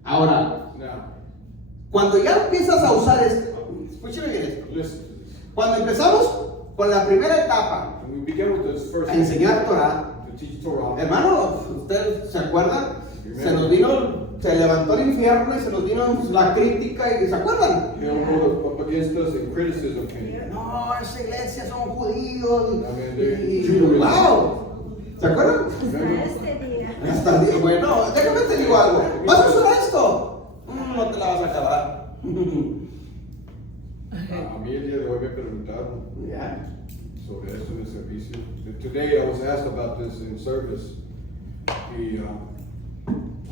Ahora, Now, cuando ya empiezas a usar esto, escúcheme bien esto. listen to this. Cuando empezamos con la primera etapa When we began with this first a enseñar Torah, to teach Torah, hermano, ¿usted se acuerda? Se levantó el infierno y se nos vino la crítica y ¿se acuerdan? hell rose up against us and criticism came. No, esa iglesia son judíos y Jews. wow. ¿Se acuerdan? Remember? Hasta el día, bueno, déjame te digo algo. ¿Vas a usar esto? No te la vas a acabar. A mí el día de hoy me preguntaron Ya. sobre esto en el servicio. Today I was asked about this in service. Y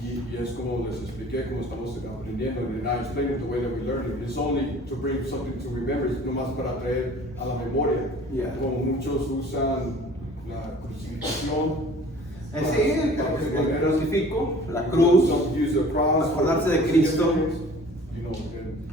Y es como les expliqué, como estamos aprendiendo, and I explained it the way that we learn it. It's only to bring something to remember, es nomás para traer a la memoria. Yeah. Como muchos usan la crucifixión. Sí, el crucifijo, la cruz, Some use the cross. acordarse de Cristo. You know,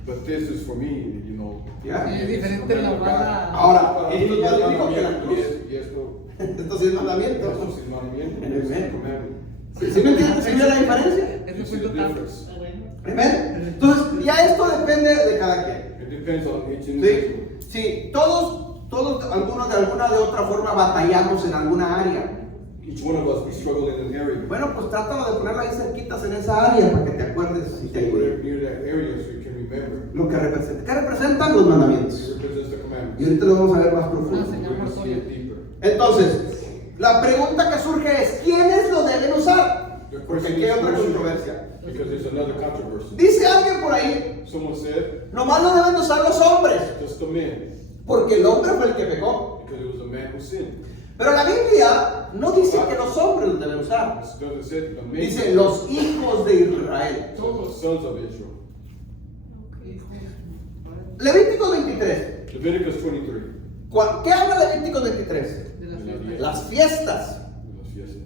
but this is for me, you know. Yeah. Es diferente la bala. Ahora, esto Y es es más bíblico que la mandamiento, cruz. y esto Esto sí es mandamiento. eso es mandamiento, Amen. es commandment. ¿Sí me entiendes? ¿Sí ve la diferencia? Es This muy is the total. difference. Amén. Entonces, ya esto depende de cada quien. It depends on each individual. Sí, sí, todos, algunos de alguna de otra forma batallamos en alguna área. Each one of us, we struggle in an area. Bueno, pues trátalo de ponerla ahí cerquitas en esa área para que te acuerdes y te Put ayude. it near that area so you can remember. Lo que representa. ¿Qué representan los mandamientos? It represents the Y commandments. ahorita lo vamos a ver más Ah, profundo. señor. We're going to see it deeper. Entonces, la pregunta que surge es, ¿quiénes lo deben usar? The Porque question aquí hay is otra crucial controversia. because there's another controversy. Dice alguien por ahí, Someone said, nomás lo deben usar los hombres, just the men, porque el hombre fue el que pecó. because it was the man who sinned. Pero la Biblia no dice que los hombres lo deben usar. It doesn't say the men, Dice los hijos de Israel. the sons of Israel. Levítico 23. Leviticus 23. ¿Qué habla Levítico 23? De las fiestas. Las fiestas. Las fiestas.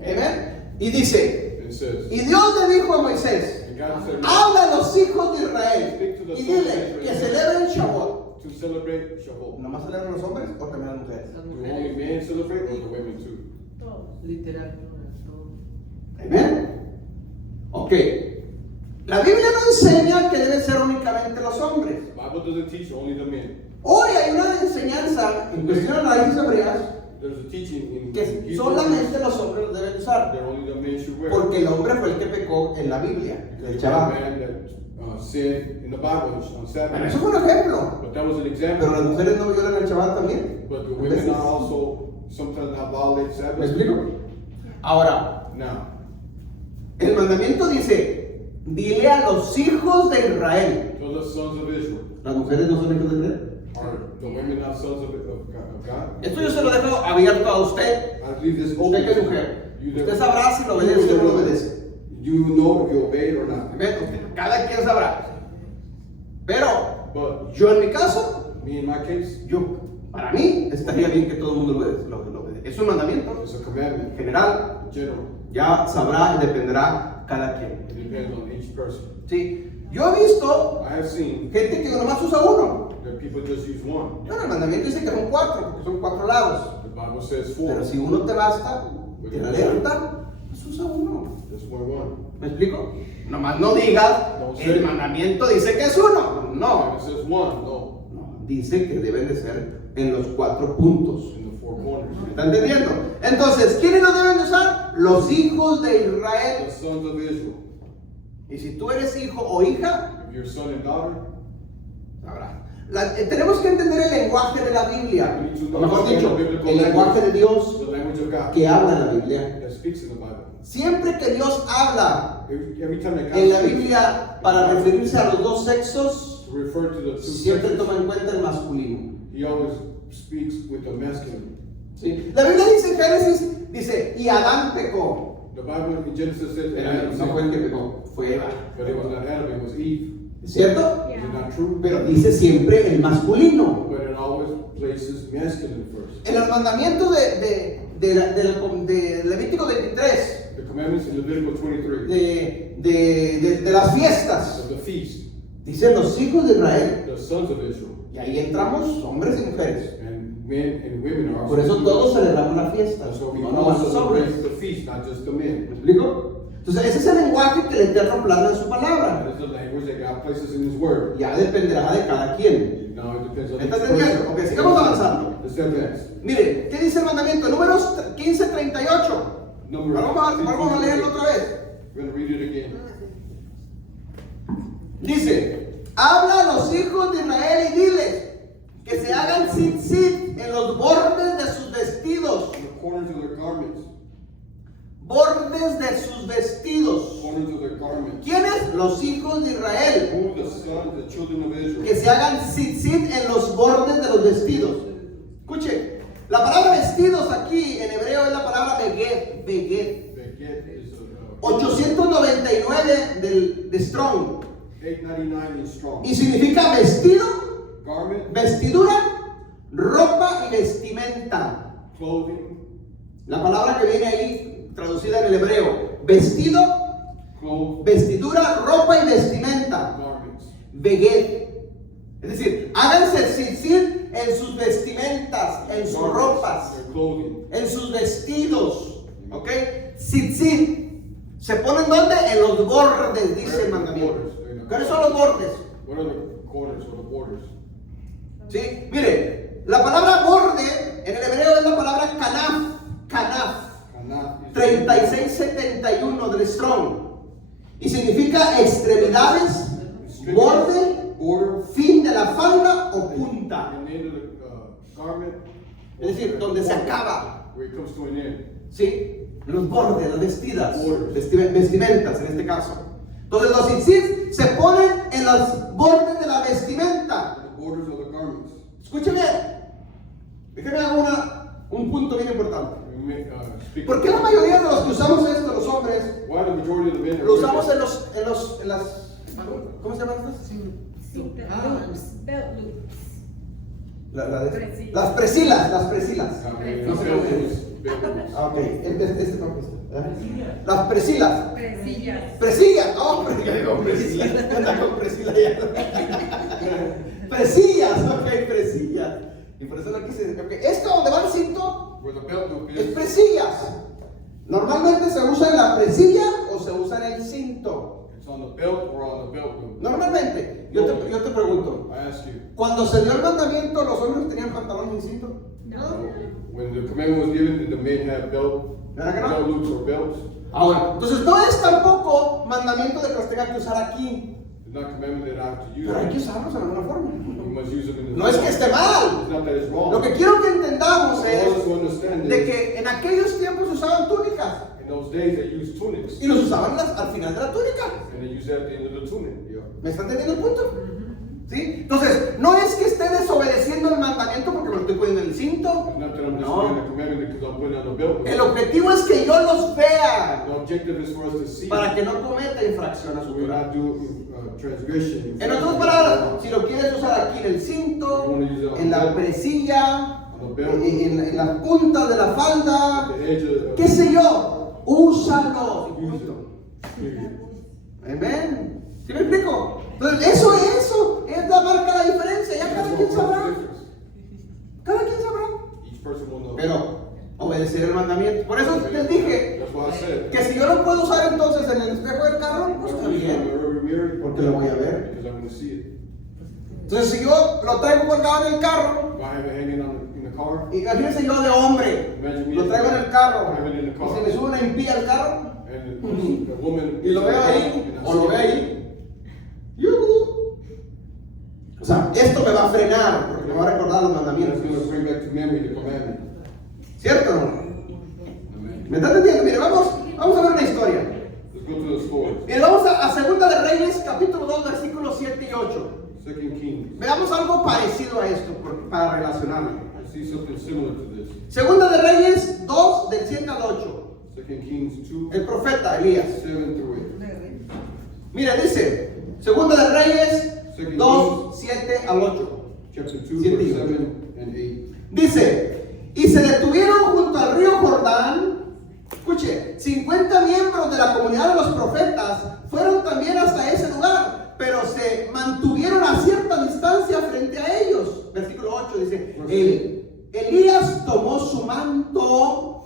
Amén. Y dice, It says, y Dios le dijo a Moisés, and God said, habla a los hijos de Israel y dile que celebren Shavuot. to celebrate Shavuot. ¿Nomás celebran los hombres o también las mujeres? Las Do only mujeres. men celebrate or the women too? Literal. Todo. Amén. Ok. La Biblia no enseña que deben ser únicamente los hombres. The Bible doesn't teach only the men. Hoy hay una enseñanza en cuestión de las raíces hebreas There's a teaching in que Hebrew solamente los hombres lo deben usar. that only the men should wear. Porque el hombre fue el que pecó en la Biblia, el Because chaval. the man that sinned in the Bible on Bueno, Sabbath. eso fue un ejemplo. But that was an Pero example. las mujeres no violan al chaval también. But the women are also sometimes have violated ¿Me Sabbath. explico? Ahora, Now, el mandamiento dice, dile a los hijos de Israel. so the sons of Israel, ¿Las mujeres no son hijos de Israel? are the women not sons of God? Esto yo se lo dejo abierto a usted. I leave this Usted open. que es mujer. You Usted that- sabrá si lo obedece o no lo obedece. You know if you obey it or not. Amén. Cada quien sabrá. Pero But yo en mi caso, me in my case, para mí estaría bien que todo el mundo lo obedezca. Es un mandamiento it's a commandment. general. In general, Ya sabrá y dependerá cada quien. it depends on each person. Sí. Yo he visto I have seen gente que nomás usa uno. that people just use one. Bueno, el mandamiento dice que son 4, porque son 4 lados. The Bible says four. Pero si uno te basta, te alerta, pues usa uno. Just wear one. ¿Me explico? Nomás no digas, el mandamiento dice que es uno. No. It says one, no. No, dice que deben de ser en los 4 puntos. In the four corners. ¿Me está entendiendo? Entonces, ¿quiénes lo deben de usar? Los hijos de The Israel. sons of Israel. Y si tú eres hijo o hija, If you're son and daughter, sabrás. Tenemos que entender el lenguaje de la Biblia. you need to O mejor dicho, understand the biblical el lenguaje de Dios the language of God que habla en la Biblia. that speaks in the Bible. Siempre que Dios habla Every time that God en la speaks, Biblia para referirse a los dos sexos, to refer to the two siempre sexes, toma en cuenta el masculino. he always speaks with the masculine. ¿Sí? La Biblia dice en Génesis, dice, y Adán pecó. The Bible in Genesis says that Pero Adam no fue el sinned, que pecó, fue Eva. but it was not Adam, it was Eve. ¿Es cierto? Is it not true? Pero dice siempre el masculino. But it always places masculine first. En los mandamientos de Levítico 23, The commandments in Leviticus 23 de las fiestas, of the feast, dicen los hijos de Israel. the sons of Israel, Y ahí entramos hombres y mujeres. and men and women are Por eso todos celebramos la fiesta. And so we No all nomás los celebrate hombres. the feast, not just the ¿Me men. explico? Entonces ese es el lenguaje que el Eterno plasma en su palabra. That is the language that God places in His Word. Ya dependerá de cada quien. Now it depends on ¿Me each estás entendiendo? person. Ok, sigamos avanzando. Let's advance. Miren, ¿qué dice el mandamiento? Números 15:38. Number Vamos a leerlo otra vez. We're going to read it again. Dice, habla a los hijos de Israel y diles que se hagan tzitzit en los bordes de sus vestidos. In the corners of their garments. Bordes de sus vestidos. Corners of their garments. ¿Quiénes? Los hijos de Israel. Who the sons, the children of Que Israel. se hagan tzitzit en los bordes de los vestidos. Escuche, la palabra vestidos aquí en hebreo es la palabra beged. They get is 890 899 de Strong. 899 in Strong. Y significa vestido, Garment, vestidura, ropa y vestimenta. clothing, La palabra que viene ahí traducida en el hebreo, vestido, clothes, vestidura, ropa y vestimenta. garments. Beged. Es decir, háganse tzitzit en sus vestimentas, en sus ropas, Their clothing. en sus vestidos. ¿Ok? Tzitzit. ¿Se ponen dónde? En los bordes, dice el mandamiento. ¿Cuáles son los bordes? What are the quarters or the borders? ¿Sí? Mire, la palabra borde en el hebreo es la palabra kanaf. Kanaf. Kanaf is 3671 del Strong. Y significa extremidades, borde, border, fin de la falda o punta. and end of the garment. Es decir, donde se acaba. Where it comes to an end. ¿Sí? Los bordes, las vestidas, Borders. vestimentas en este caso. Entonces los tzitzit se ponen en los bordes de la vestimenta. The borders of the garments. Escúcheme, déjeme hacer un punto bien importante. We may, speak. ¿Por qué la mayoría de los que usamos esto, los hombres, Why the majority of the men lo usamos en las, ¿cómo se llaman estas? Belt loops. Las presilas, las presilas. No sé Ah, ok, este papel. Las presilas. Presillas. Presillas, no, digo presillas. Anda con presila ya. Presillas, ok, presillas. Y por eso lo quise decir. Okay. Esto donde va el cinto Where the belt loop es is. presillas. Normalmente se usa en la presilla o se usa en el cinto. It's on the belt or on the belt loop. Normalmente, yo te pregunto, I ask you. cuando se dio el mandamiento, ¿los hombres tenían pantalones y cinto? When the commandment was given, did the men have belt loops or belts? Ahora, entonces no es tampoco mandamiento de que los tengan que usar aquí, It's not commandment that I have to use pero hay que them. usarlos de alguna forma. You must use them in the No es que esté mal. It's not that it's wrong. Lo que quiero que entendamos All of us es understand de this. que en aquellos tiempos usaban túnicas In those days, they used tunics. y los usaban al final de la túnica. And they used that at the end of the tunic. Yeah. ¿Me están entendiendo el punto? ¿Sí? Entonces, no es que esté desobedeciendo el mandamiento porque me lo estoy poniendo en el cinto. It's not that I'm No. disobeying the commandment because I'm putting on the belt loop. El objetivo es que yo los vea The objective is for us to see para que no cometa infracción a so su we're Torah. not doing transgression. En otras palabras, si lo quieres usar aquí en el cinto, en la presilla, On the belt, en la punta de la falda, the edge of qué sé yo, úsalo. use it. Period. Amén. ¿Sí me explico? Entonces, eso es la marca la diferencia. Ya cada quien sabrá. Cada quien sabrá. Each person will know. Pero obedecer el mandamiento. Por eso les dije That's why I said. que si yo lo puedo usar entonces en el espejo del carro, pues está bien. Porque lo voy a ver. Because I'm going to see it. Entonces, si yo lo traigo colgado en el carro, If I have it hanging in the car, y imagínense yo de hombre, lo traigo en el carro, y se me sube una impía al carro, and the woman y lo veo ahí, o lo ve ahí, ¡yuhu! O sea, esto me va a frenar, porque me va a recordar los It's mandamientos. going to bring back to memory the commandment. ¿Cierto? Amen. ¿Me están entendiendo? Mire, vamos a ver una historia. Let's go to the story. Mire, vamos a Segunda de Reyes, capítulo 2, versículos 7 y 8. 2 Kings. Veamos algo parecido a esto, para relacionarlo. I see something similar to this. Segunda de Reyes 2, del 7 al 8. 2 Kings 2, El profeta Elías. 7 through 8. Mira, dice, Segunda de Reyes 2, 7 al 8. Chapter 2, Siete y verse ocho. 7 and 8. Dice, y se detuvieron junto al río Jordán. Escuche, 50 miembros de la comunidad de los profetas fueron también hasta ese lugar, pero se mantuvieron a cierta distancia frente a ellos. Versículo 8 dice, Elías tomó su manto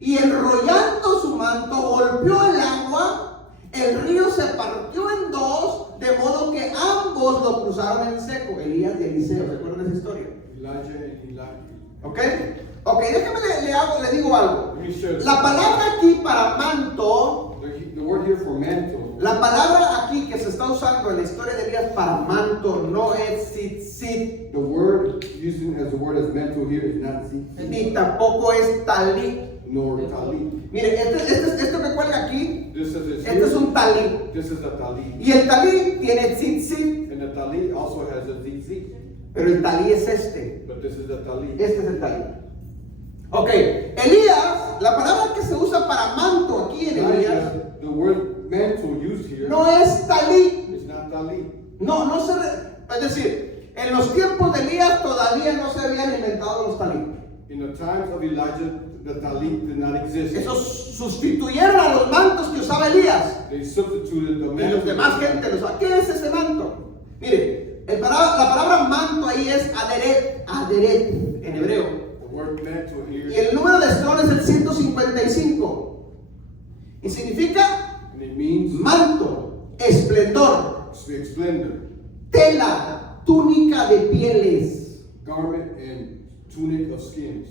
y enrollando su manto golpeó el agua, el río se partió en dos, de modo que ambos lo cruzaron en seco. Elías y Eliseo, ¿se acuerdan de esa historia? Elijah and Elijah. ¿Ok? Ok, déjeme le digo algo. Let me share La palabra aquí para manto, the word here for mantle. la palabra aquí que se está usando en la historia de Elías para manto no es tzitzit, The word using as the word as mantle here is not tzitzit ni tampoco es talit. nor talit. Mire, esto que cuelga aquí, This is este es un talit. This is a talit. Y el talit tiene tzitzit, And the talit also has a tzitzit. pero el talit es este. But this is the talit. Este es el talit. Ok, Elías, la palabra que se usa para manto aquí en Elías, The word word mantle used here no es talit. is not talit. Es decir, en los tiempos de Elías todavía no se habían inventado los talit. In the times of Elijah, the talit did not exist. Esos sustituyeron a los mantos que usaba Elías. They substituted the Y mantle. los demás gente los usaba. ¿Qué es ese manto? Mire, la palabra manto ahí es aderet en hebreo. The word mantle here, Y el número de eslón es el 155. Y significa and it means manto, esplendor, splendor, tela, túnica de pieles. garment and tunic of skins.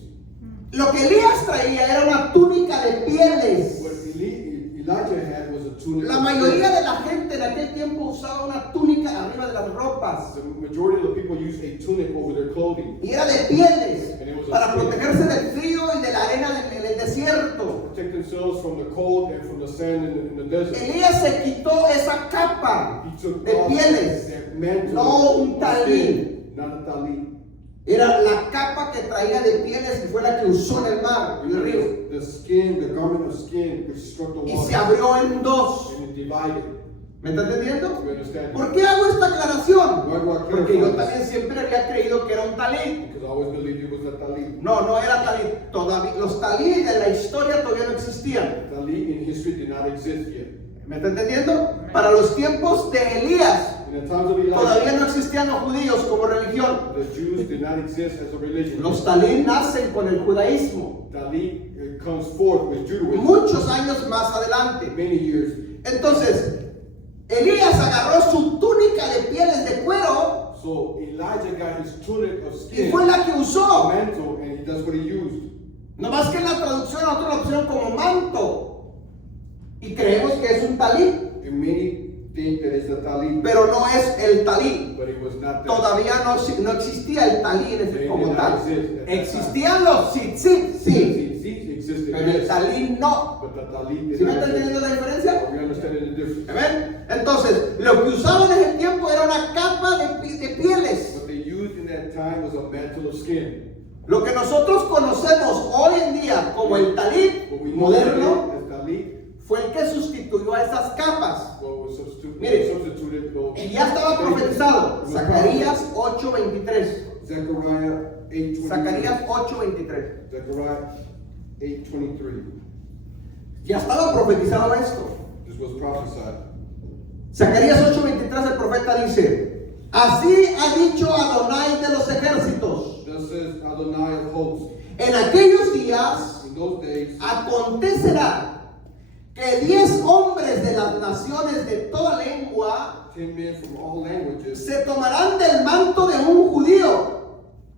Lo que Elías traía era una túnica de pieles. What Elijah had was a tunic. La of mayoría skins. de la gente en aquel tiempo usaba una túnica arriba de las ropas. The majority of the people used a tunic over their clothing. Y era de pieles para protegerse del frío y de la arena del desierto. Protect themselves from the cold and from the sand in the desert. Elías se quitó esa capa He took de off pieles. that mantle, No un of talí. skin, not a talit. Era la capa que traía de pieles y fue la que usó en el mar, en el río. The skin, the garment of skin, which struck the Y water. se abrió en dos. And it divided. ¿Me está entendiendo? You understand? ¿Por qué hago esta aclaración? Why do I Porque yo clarify también siempre había creído que era un talit. Because I always believed it was a talit. No era talit. Todavía, los talit de la historia todavía no existían. Talit in history did not exist yet. ¿Me está entendiendo? Para los tiempos de Elías, In the times of todavía Elijah, no existían los judíos como religión. the Jews did not exist as a religion. Los talit nacen con el judaísmo. Talit comes forth with Judaism Muchos años más adelante. many years. Entonces, Elías agarró su túnica de pieles de cuero So Elijah got his tunic of y skin, fue la que usó. mantle, and that's what he used. No más que en la traducción nosotros la pusieron como manto. Y creemos que es un talit, And many think that it's a talit, pero no es el talit. but it was not that. Todavía no existía el talit They como did tal. not exist at that time. Existían los tzitzit, sí, It existed, pero el yes, talit no. but the talit did ¿Sí me not está entendiendo exist. la diferencia? We understand the difference. ¿Ven? Entonces, lo que usaban en ese tiempo era una capa de pieles. What they used in that time was a mantle of skin. Lo que nosotros conocemos hoy en día como el talit What we know moderno today as talit, fue el que sustituyó a esas capas. what was substituted, Mire, substituted those- Y ya estaba profetizado. It was Zacarías 8:23. Zechariah 8:23. Zacarías 8:23. Zechariah 8:23. Ya estaba profetizado esto. This was prophesied. Zacarías 8:23 el profeta dice: Así ha dicho Adonai de los ejércitos. Thus says Adonai of hosts. En aquellos días In those days, acontecerá que 10 hombres de las naciones de toda lengua 10 men from all languages, se tomarán del manto de un judío,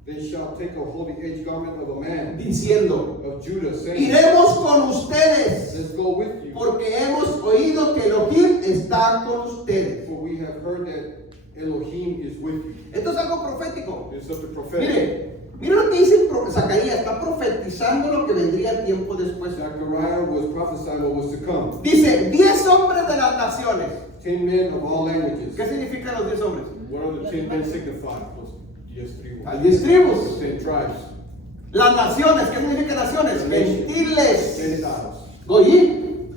they shall take a holy edge garment of a man diciendo: of Judah, saying, Iremos con ustedes, let's go with you, porque hemos oído que Elohim está con ustedes. for we have heard that Elohim is with you. Esto es algo profético. It's something prophetic. Mire lo que dice Zacarías, está profetizando lo que vendría el tiempo después. Zechariah was prophesying what was to come. Dice: 10 hombres de las naciones. 10 men of all languages. ¿Qué significan los 10 hombres? What are the 10 men signify? Yes, 3 Hay 10 tribus. 10 tribes. Las naciones, ¿qué significan naciones? Gentiles. Gentiles. Goyim.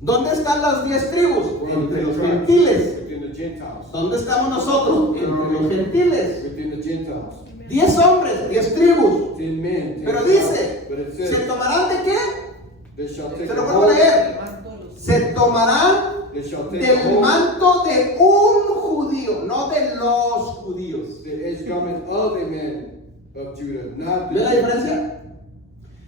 ¿Dónde están las 10 tribus? Where are the Entre 10 los tribes? gentiles. Within the Gentiles. ¿Dónde estamos nosotros? Entre los gentiles. Within the Gentiles. 10 hombres, 10 tribus. 10 men. 10 Pero tribes. dice: But it ¿se says, tomarán de qué? they shall take Se a lo vuelvo a hold. leer. Se tomarán They shall take a del hold. manto de un judío, no de los judíos. The edge garment of a man of Judah, not ¿Ve la the, diferencia?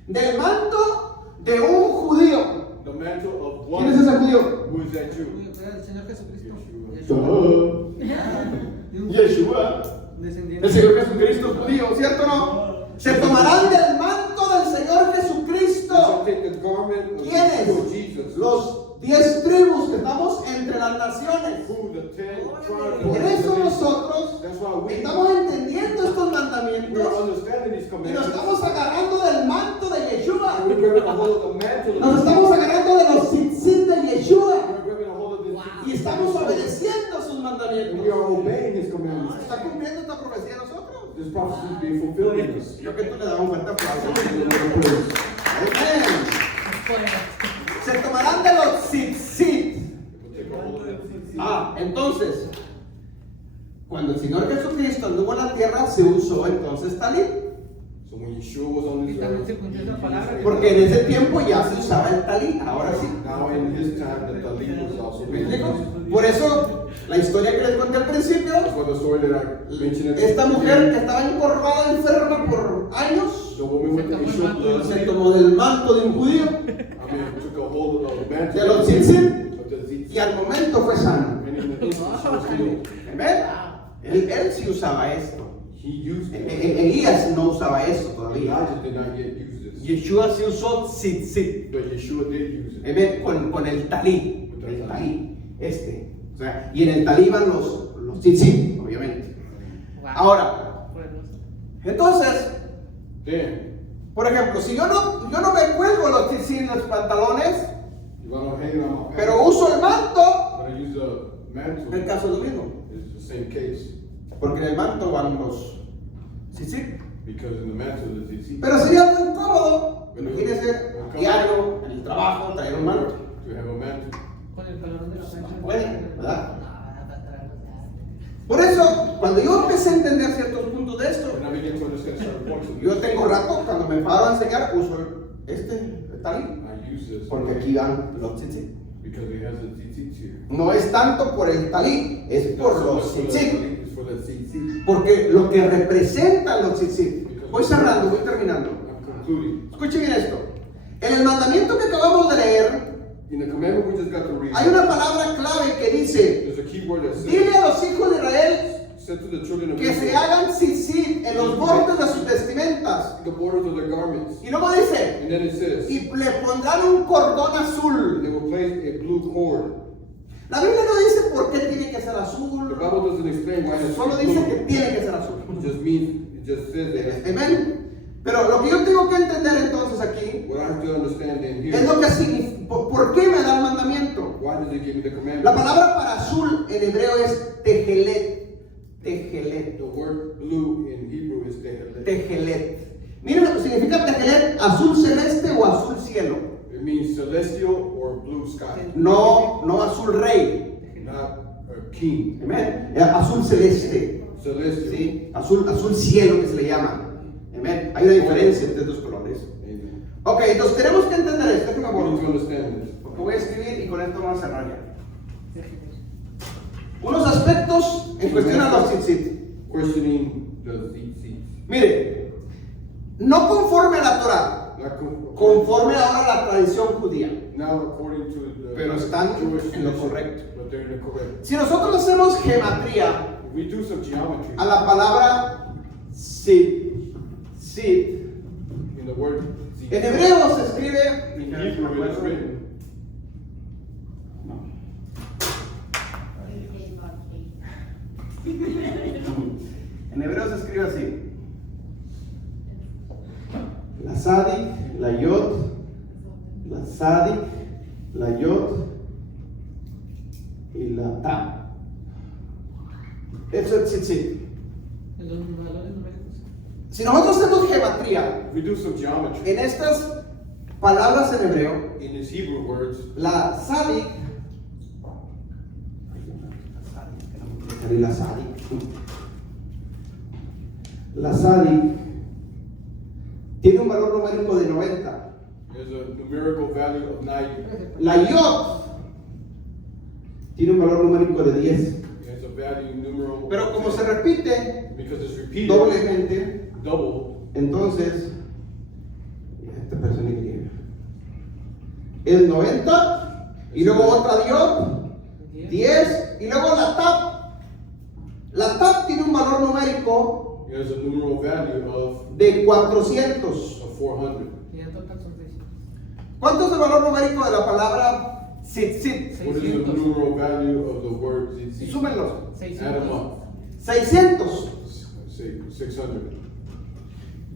Del manto de un judío. the mantle of ¿Quién es ese one. judío? Who is that Jew? El Señor Jesucristo. Yeshua. Descendiente. El Señor Jesucristo es judío, ¿cierto o no? Se tomarán del manto del Señor They shall Jesucristo. take the garment of ¿Quiénes? Yeshua, Jesus. Los 10 tribus que estamos entre las naciones. Who the 10 tribes Por eso of the nation. nosotros That's why we estamos entendiendo estos are mandamientos understanding these y nos commandments. estamos agarrando del manto de Yeshua. We're grabbing a hold of the mantle Nos of estamos agarrando de los tzitzit de Yeshua We're grabbing a hold of this. y estamos obedeciendo sus And mandamientos. we are obeying his commandments. ¿Está cumpliendo esta profecía de nosotros? This prophecy is being fulfilled in us. Yo que tú le das un fuerte aplauso. Praise. Amén. Se tomarán de los tzitzit. Entonces, cuando el Señor Jesucristo anduvo en la tierra, se usó entonces talit. So when Yeshua was on Y this también earth, se cumplió esa palabra. Porque en ese tiempo ya se usaba el talit, ahora sí. now in his time the talit was also ¿Me being explico? used. Por eso, la historia que les conté al principio, That's what the story that I mentioned at the esta mujer que beginning. estaba encorvada, enferma por años, The woman with the issue of blood, se tomó del manto de un judío took a hold of the mantle de los tzitzit of the tzitzit. y al momento fue sana. And in the instant she was healed. ¿Amén? Él sí usaba esto. He used it. Elías no usaba esto todavía. Elijah did not yet use this. Yeshua sí usó tzitzit. But Yeshua did use it. Amén. Con el talí. El talí. O sea, y en el talí van los tzitzit, obviamente. Wow. Ahora, Bueno, entonces, Then, por ejemplo, si yo no me cuelgo los tzitzit en los pantalones, if I don't hang it on my pants, pero uso el manto, but I use a mantle, el caso es lo mismo. it's the same case. Porque en el manto van los tzitzit. Because in the mantle is tzitzit. Pero sería muy incómodo, imagínense, diario, en el trabajo, traer un manto. To have a mantle. con el calor de la plancha. Puede, ¿verdad? Por eso, cuando yo empecé a entender ciertos puntos de esto, And I began to understand certain points of yo this. tengo rato, cuando me paro a enseñar, uso el talí, I use this porque aquí van los tzitzit. because it has a tzitzit here. No es tanto por el talí, es por Not so los much for the tzitzit. talit, it's for the tzitzit. Porque lo que representan los tzitzit. Voy cerrando, voy terminando. I'm concluding. Escuchen bien esto. En el mandamiento que acabamos de leer, In the commandment we just got to read, hay una palabra clave que dice: there's a key word that dile says, a los hijos de Israel said to the children of que se Israel, hagan tzitzit en los bordes de sus vestimentas. the borders of their garments. Y luego dice: And then it says, y le pondrán un cordón and azul. they will place a blue cord. La Biblia no dice por qué tiene que ser The azul, Bible doesn't explain why it's solo dice que tiene que ser azul. It just means, it just says that. Amén. Pero lo que yo tengo que entender entonces aquí What I have to understand in es lo here, que significa. ¿Por qué me da el mandamiento? why did they give me the commandment? La palabra para azul en hebreo es tejelet. Tejelet. The word blue in Hebrew is tehelet. Tejelet. Miren lo que significa tejelet: azul celeste o azul cielo. It means celestial or blue sky, No azul rey. not a king. Amén. Azul celeste. Celestial. ¿Sí? Azul cielo que se le llama. Amén. Hay una diferencia entre estos colores. Amen. Ok, entonces tenemos que entender esto. Déjame We need to borrar. understand this. Porque voy a escribir y con esto vamos a cerrar ya. Unos aspectos en cuestión a los tzitzit. Questioning the tzitzit. Mire, no conforme a la Torah, Not conforme ahora a la tradición judía. now according to the Pero están Jewish en lo tradition, correcto. but they're in the correct. Si nosotros hacemos gematría If we do some geometry a la palabra sid, in the word en tzit, hebreo se escribe, in Hebrew it is written, en hebreo se escribe así: la sadik, la yod, la sadik, la yod y la ta. Eso es tzitzit. En los valores numéricos. Si nosotros hacemos gematría if we do some geometry en estas palabras en hebreo, in these Hebrew words, la sadik, la sadik tiene un valor numérico de 90. there's a numerical value of 90. La yod tiene un valor numérico de 10. There's a value numeral. Pero como se repite because it's repeated doblemente, double, entonces esta persona es 90 y luego otra yod 10 y luego la tap. La tap tiene un valor numérico there's a numeral value de 400. of 400. Y en total son 600. ¿Cuánto es el valor numérico de la palabra tzitzit? What is the 600. numeral value of the word tzitzit? Súmenlo. Add them up. 600. Say 600.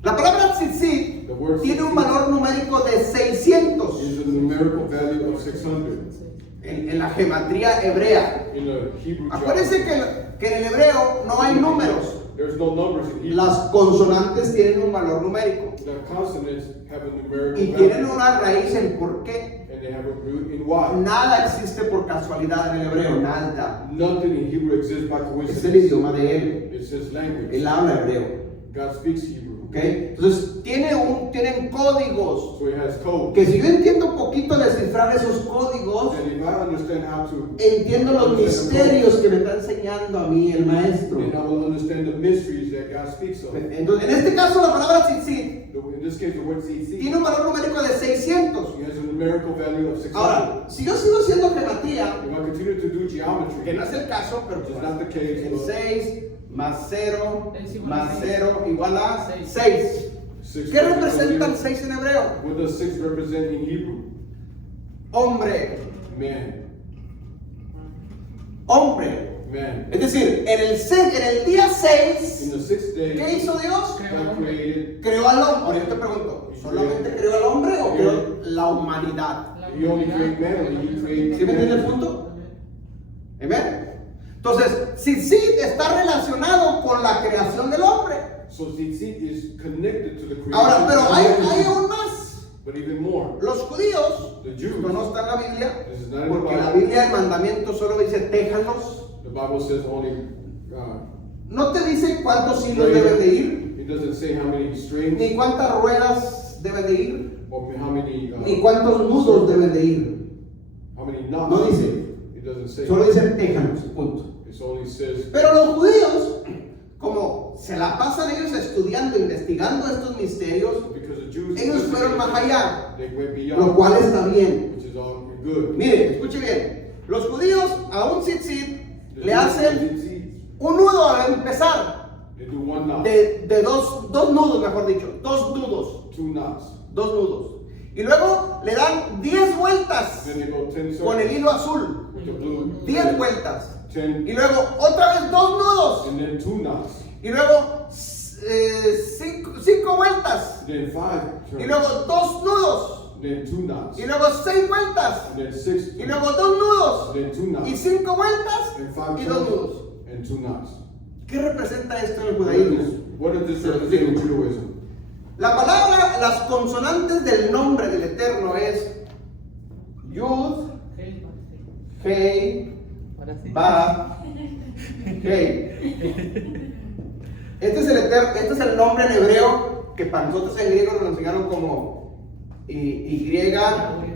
La palabra tzitzit The word tiene un tzitzit valor numérico de 600 is a numerical value of 600 en la gematría hebrea. in the Hebrew Acuérdense geometry. que en el hebreo no hay números. There's no numbers in Hebrew. Las consonantes tienen un valor numérico The consonants have a numerical y tienen value, una raíz en por qué. and and they have a root in Y. Nada existe por casualidad en el hebreo, nada. Nothing in Hebrew exists by Es el coincidence. idioma de él. It's his language. Él habla hebreo. God speaks Hebrew. ¿Ok? Entonces, tienen códigos. So he has code. Que si yo entiendo un poquito descifrar esos códigos, And if I understand how to entiendo los misterios que me está enseñando a mí el maestro. then I will understand the mysteries that God speaks of. Entonces, en este caso, la palabra tzitzit In this case, the word tzitzit, tiene un valor numérico de 600. he has a numerical value of 600. Ahora, si yo sigo haciendo geometría, If I continue to do que geometry, no es el caso, pero which is not the case, en but 6 más 0 Es igual más a 0 igual a Seis. 6. 6 ¿Qué representa el 6 en hebreo? What does 6 represent in Hebrew? Hombre, Man. hombre. Man. Es decir, en el día In 6, the 6th day, ¿qué hizo Dios? God created. Creó al hombre. Ahora yo te pregunto, ¿solamente creó al hombre o creó la humanidad? He only created man, and he created ¿Sí me entiende el man. punto? ¿Amén? Entonces, tzitzit está relacionado con la creación del hombre. So tzitzit is connected to the creation. Ahora, pero of hay man. aún más. But even more, Los judíos, the Jews, esto no está en la Biblia, this is not in the porque la Bible. Biblia el mandamiento solo dice téjalos. The Bible says only, No te dice cuántos hilos deben de ir, it doesn't say how many strings ni cuántas ruedas deben de ir, or how many, ni cuántos nudos deben de ir. how many knots. No dice. It doesn't say. Solo dice téjalos, punto. It only says, Pero los judíos, como se la pasan ellos estudiando, investigando estos misterios, because the Jews, ellos fueron más allá, they went lo beyond, cual está bien. which is all good. Miren, escuche bien. Los judíos a un tzitzit The le Jews hacen did tzitzit. un nudo al empezar, They do one knot, de dos nudos, mejor dicho, dos nudos, 2 knots. dos nudos. Y luego le dan 10 vueltas Then they go 10 con el circles hilo azul, with the blue. 10 vueltas. 10, Y luego otra vez dos nudos, and then 2 knots. y luego 5 vueltas, Then 5 y turns. luego dos nudos, Then 2 knots. y luego 6 vueltas, And then 6. y luego dos nudos, Then 2 knots. y 5 vueltas, And 5 y dos turns. nudos. And 2 knots. ¿Qué representa esto en el judaísmo? What does this represent in Judaism? La palabra, las consonantes del nombre del Eterno es Yud, Hei, Ba, Hei. Este es el nombre en hebreo que para nosotros en griego nos enseñaron como Y,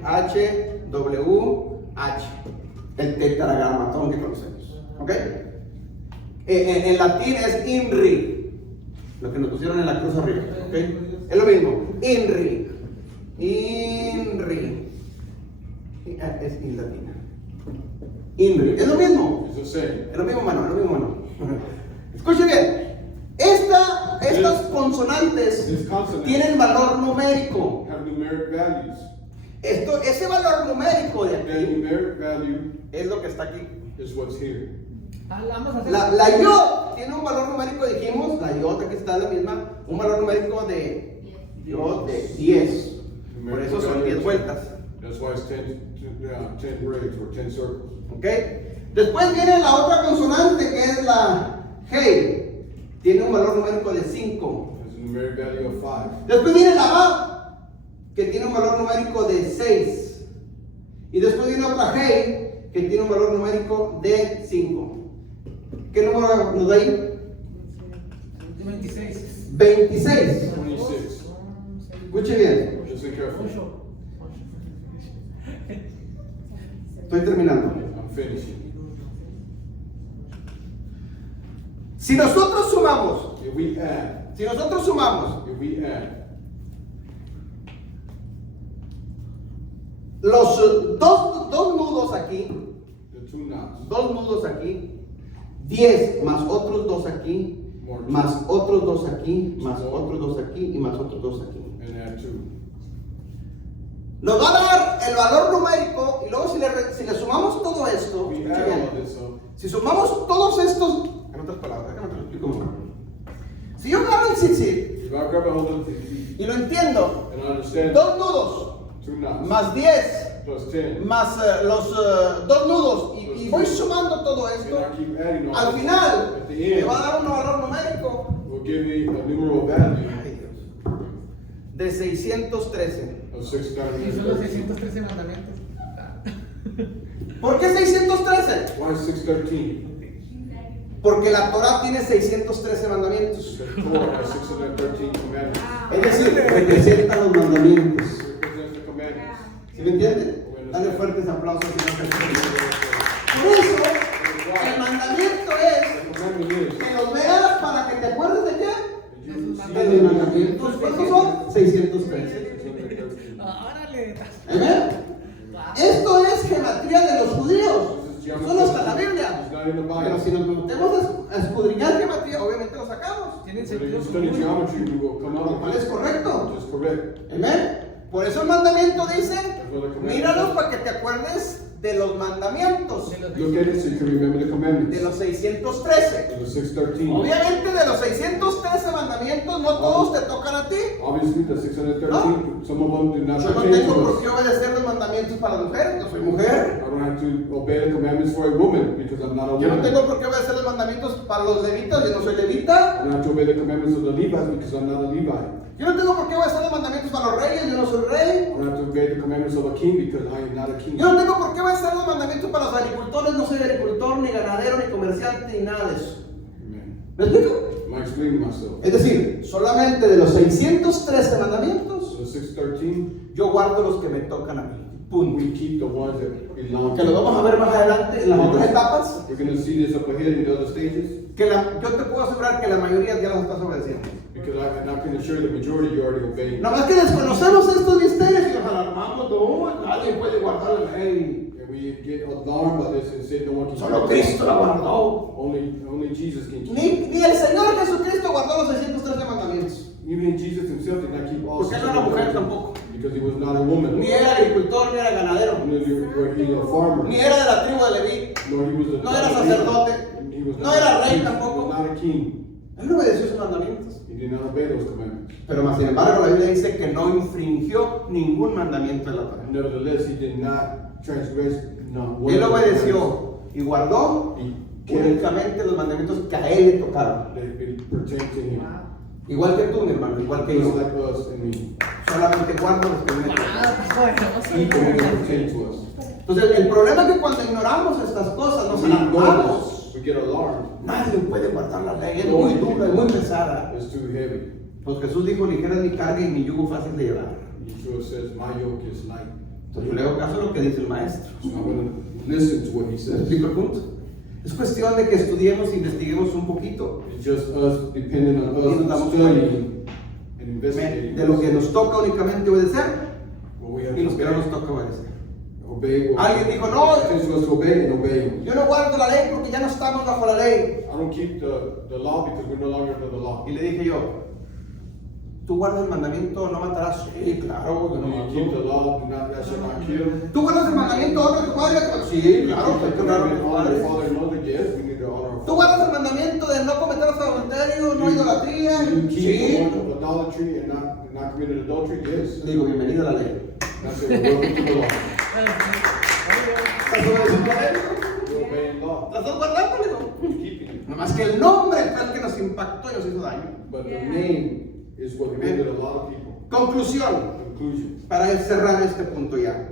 H, W, H. El tetragramatón que conocemos. ¿Ok? En latín es INRI, lo que nos pusieron en la cruz arriba. ¿Ok? Es lo mismo. INRI. INRI. Es en latina. INRI. Es lo mismo. It's the same. Es lo mismo, mano. Es lo mismo, mano. Escuchen bien. Estas consonantes This consonant tienen valor numérico. have numeric values. Ese valor numérico de That aquí numeric value es lo que está aquí. is what's here. Ambos hacen. La yod tiene un valor numérico, dijimos, la yod aquí está la misma, un valor numérico de yod de 10. Por eso son 10 vueltas. That's why it's 10 braids or 10 circles. ¿Ok? Después viene la otra consonante que es la Hei. Tiene un valor numérico de 5. There's a numeric value of 5. Después viene la Ba, que tiene un valor numérico de 6. Y después viene otra Hei, que tiene un valor numérico de 5. ¿Qué número nos da ahí? 26. 26. 26. Escuche bien, Listen carefully. estoy terminando. I'm finishing. Si nosotros sumamos, If we add, los dos nudos aquí, the 2 knots, 2 nudos aquí, 10 más otros 2 aquí, más otros 2 aquí, más otros 2 aquí y más otros 2 aquí. and add 2. Nos va a dar el valor numérico y luego si le sumamos todo esto, We escuche add bien, all this up. si sumamos todos estos, en otras palabras, déjame te lo explico mejor. Si yo agarro el tzitzit If I grab a hold of the tzitzit y lo entiendo, and I understand 2 nudos 2 knots más 10 plus 10, más los 2 nudos y voy sumando todo esto, and I keep adding all al this, final at the me end, va a dar un valor numérico will give me a numeral value ay, Dios, de 613. of Y son los 613. 613 mandamientos. ¿Por qué 613? Why 613? Porque la Torah tiene 613 mandamientos. The Torah has 613 commandments. Es decir, representa los mandamientos. It represents the commandments. ¿Sí me entienden? Dale fuertes aplausos. Por eso, el mandamiento es The commandment is que los veas para que te acuerdes de qué. that you De los mandamientos. ¿Cuántos son? 613. Órale. ¿Amén? Esto es gematría de los judíos. Eso no está en la Biblia. It's not in the Pero Bible. si nos metemos a escudriñar gematría, obviamente lo sacamos. Tienen But if sentido you study común. geometry, you will come Lo out cual with es correcto. Which is correct. Amén. Por eso el mandamiento dice, míralos para que te acuerdes de los mandamientos. Look at it so you can remember the commandments. De los 613. And the 613. Obviamente de los 613 mandamientos no todos te tocan a ti. Obviously, the 613, some of them do not Yo no pertain tengo to por us. qué obedecer los mandamientos para las mujeres, yo soy mujer. I don't have to obey the commandments for a woman because I'm not a Yo no woman. tengo por qué obedecer los mandamientos para los levitas, yo no soy levita. I don't have to obey the commandments of the Levites because I'm not a Levite. Yo no tengo por qué obedecer los mandamientos para los reyes, yo no soy I rey. don't have to obey the commandments of a king because I am not a king. Yo no tengo por qué obedecer los mandamientos para los agricultores, no soy agricultor, ni ganadero, ni comerciante, ni nada de eso. Amen. ¿Me explico? Am I explaining myself? Es decir, solamente de los 613 mandamientos, So the 613, yo guardo los que me tocan a mí. Punto. we keep the ones that belong Que lo vamos a ver más adelante en las otras etapas. We're going to see this up ahead in the other stages Yo te puedo asegurar que la mayoría ya las estás obedeciendo. because I can assure the majority you already obeying. Nada más que desconocemos estos misterios y nos alarmamos. No, nadie puede guardar la ley. And we get alarmed by this and say no one can Solo keep Cristo it. la guardó. Only Jesus can keep it. Ni el Señor Jesucristo guardó los 613 mandamientos. Even Jesus himself did not keep all Porque él no era mujer tampoco. because he was not a woman. Ni era agricultor, ni era ganadero. Neither he was a farmer. Ni era de la tribu de Leví. Nor he was a No era sacerdote. He was No not era a rey king. tampoco. He was not a king. Él no obedeció sus mandamientos. He did not obey those commandments. Pero más sin embargo la Biblia dice que no infringió ningún mandamiento de la Torah. Nevertheless, he did not transgress not one Él of the obedeció y guardó He únicamente los mandamientos que a él le tocaron. commandments that pertain to him. Igual que tú, mi hermano, igual que Just yo. like us and me. Solamente guardo los que me tocan. He commandments pertain to us. Entonces, el problema es que cuando ignoramos estas cosas, nos We ignore alarmamos. this. We get alarmed. Nadie puede guardar la ley, es muy dura, es muy pesada. It's too heavy. Pues Jesús dijo, ligera es mi carga y mi yugo fácil de llevar. Yeshua says, my yoke is light. Entonces yo le hago caso a lo que dice el maestro. So I'm going to listen to what he ¿Se says. explico el punto? Es cuestión de que estudiemos e investiguemos un poquito It's just us depending on Y nos damos us studying and investigating de lo que nos toca únicamente obedecer what we have y to lo que no nos obey. toca obedecer. Obey what Alguien dijo, no, it tells us to obey and obey. yo no guardo la ley porque ya no estamos bajo la ley. I don't keep the law because we're no longer under the law. Y le dije yo, ¿tú guardas el mandamiento no matarás? Sí, claro, yo no You keep the mato. law, do not, thou shalt not kill. ¿Tú guardas el mandamiento honra a tu padre? Sí, claro, hay que honrar a tu Honor padre. your father and mother, yes, we need to honor our ¿Tú guardas el mandamiento de no cometer adulterio, no idolatría? You keep the Sí. one of idolatry and not committed adultery, yes. Le digo, bienvenido a la ley. That's it, welcome to the law. ¿Estás obedeciendo la ley? You're obeying law. ¿La estás guardando? Le digo. You're keeping it. Nomás que el nombre fue el que nos impactó y nos hizo daño. But the name is what offended a lot of people. Conclusión, Conclusion. para cerrar este punto ya.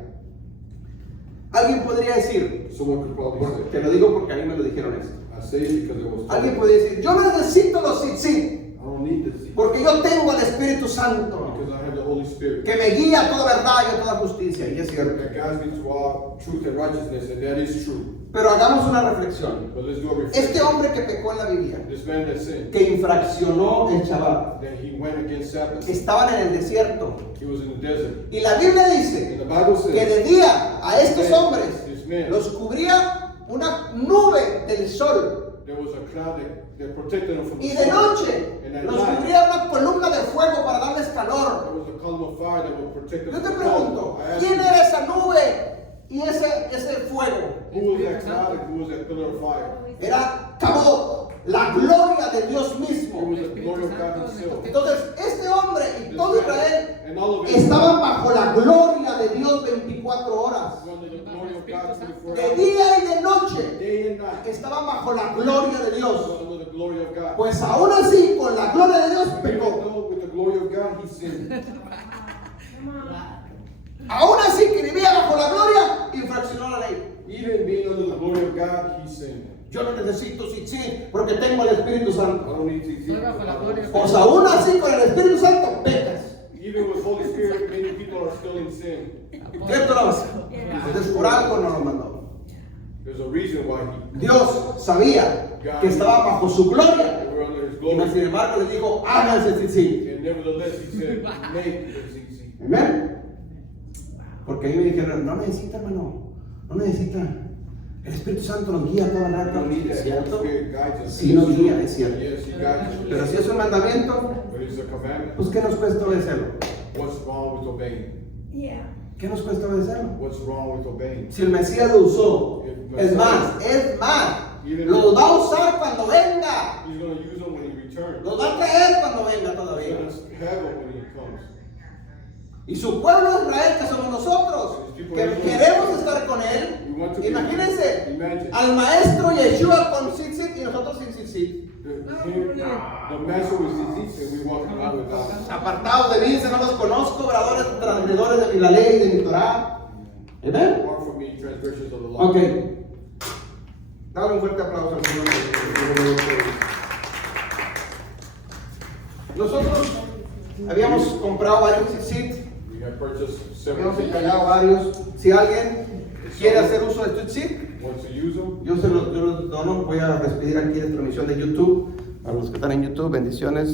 Alguien podría decir, Someone could probably say, te lo digo porque a mí me lo dijeron esto. I say it because it was told. Alguien podría decir, yo necesito los tzitzit, I don't need this porque yo tengo al Espíritu Santo, because I have the Holy Spirit que me guía a toda verdad y a toda justicia. Y es cierto. that guides me to all truth and righteousness, and that is true. Pero hagamos una reflexión. But let's do a reflection. Este hombre que pecó en la Biblia, This man that sinned, que infraccionó el Shabbat, that he went against Sabbath, estaban en el desierto. he was in the desert. Y la Biblia And dice the Bible que says de día a estos hombres this man, los cubría una nube del sol. there was a cloud that protected him from Y the de sun. noche And at los night, cubría una columna de fuego para darles there calor. was a column of fire that would protect them Yo te from the cold. pregunto, I asked ¿quién you, era esa nube y ese fuego? who was that cloud and who was that pillar of fire? Era Cabot, la gloria de Dios It mismo. was the glory of God himself. Entonces, este hombre y This todo man Israel and all of it estaban bajo la gloria de Dios 24 horas. was under the glory of God 24 De hours. día y de noche Day and night. estaban bajo la gloria de Was Dios. under the glory of God. Pues aún así, con la gloria de Dios Even pecó. though with the glory of God he sinned. Aún así que vivía bajo la gloria, infraccionó traicionó la ley. Even being under the glory of God, he sinned. Yo no necesito tzitzit porque tengo el Espíritu I Santo. don't need to Estoy bajo la gloria. Pues aún así con el Espíritu Santo pecas. Even with Holy Spirit, many people are still in sin. ¿Cierto o no? Entonces por algo no lo mandó. There's a reason why Dios sabía que estaba bajo su gloria. they were under his Y glory. sin embargo le dijo, háganse tzitzit. And nevertheless, he said, make the tzitzit. Amén. Porque a mí me dijeron, no necesita, hermano. No necesita. El Espíritu Santo nos guía todo el You rato. don't need ¿Es that. cierto? Holy Spirit guides us. Sí nos guía, es cierto. Yes, he guides us. Pero si es un mandamiento, But it's a commandment. pues ¿qué nos cuesta obedecerlo? What's wrong with obeying? Yeah. ¿Qué nos cuesta obedecerlo? What's wrong with obeying? Si el Mesías lo usó, es más, los va a usar cuando venga. He's going to use them when he returns. Los va a traer cuando venga He's todavía. going to have them when he comes. Y su pueblo de Israel, que somos nosotros, que queremos estar con él. Imagínense, al maestro Yeshua con tzitzit y nosotros sin tzitzit. The master was tzitzit and we walk around without. Apartados de mí, no los conozco, obradores, transgredores de la ley y de mi Torah. ¿Amén? Apart from me, transgressors of the law. Ok. Dale un fuerte aplauso al Señor. Nosotros habíamos comprado varios tzitzit, We have purchased several habíamos things. encargado varios. Si alguien quiere hacer uso de tzitzit, Wants to use them? yo los dono. Voy a despedir aquí de transmisión de YouTube. Para los que están en YouTube, bendiciones.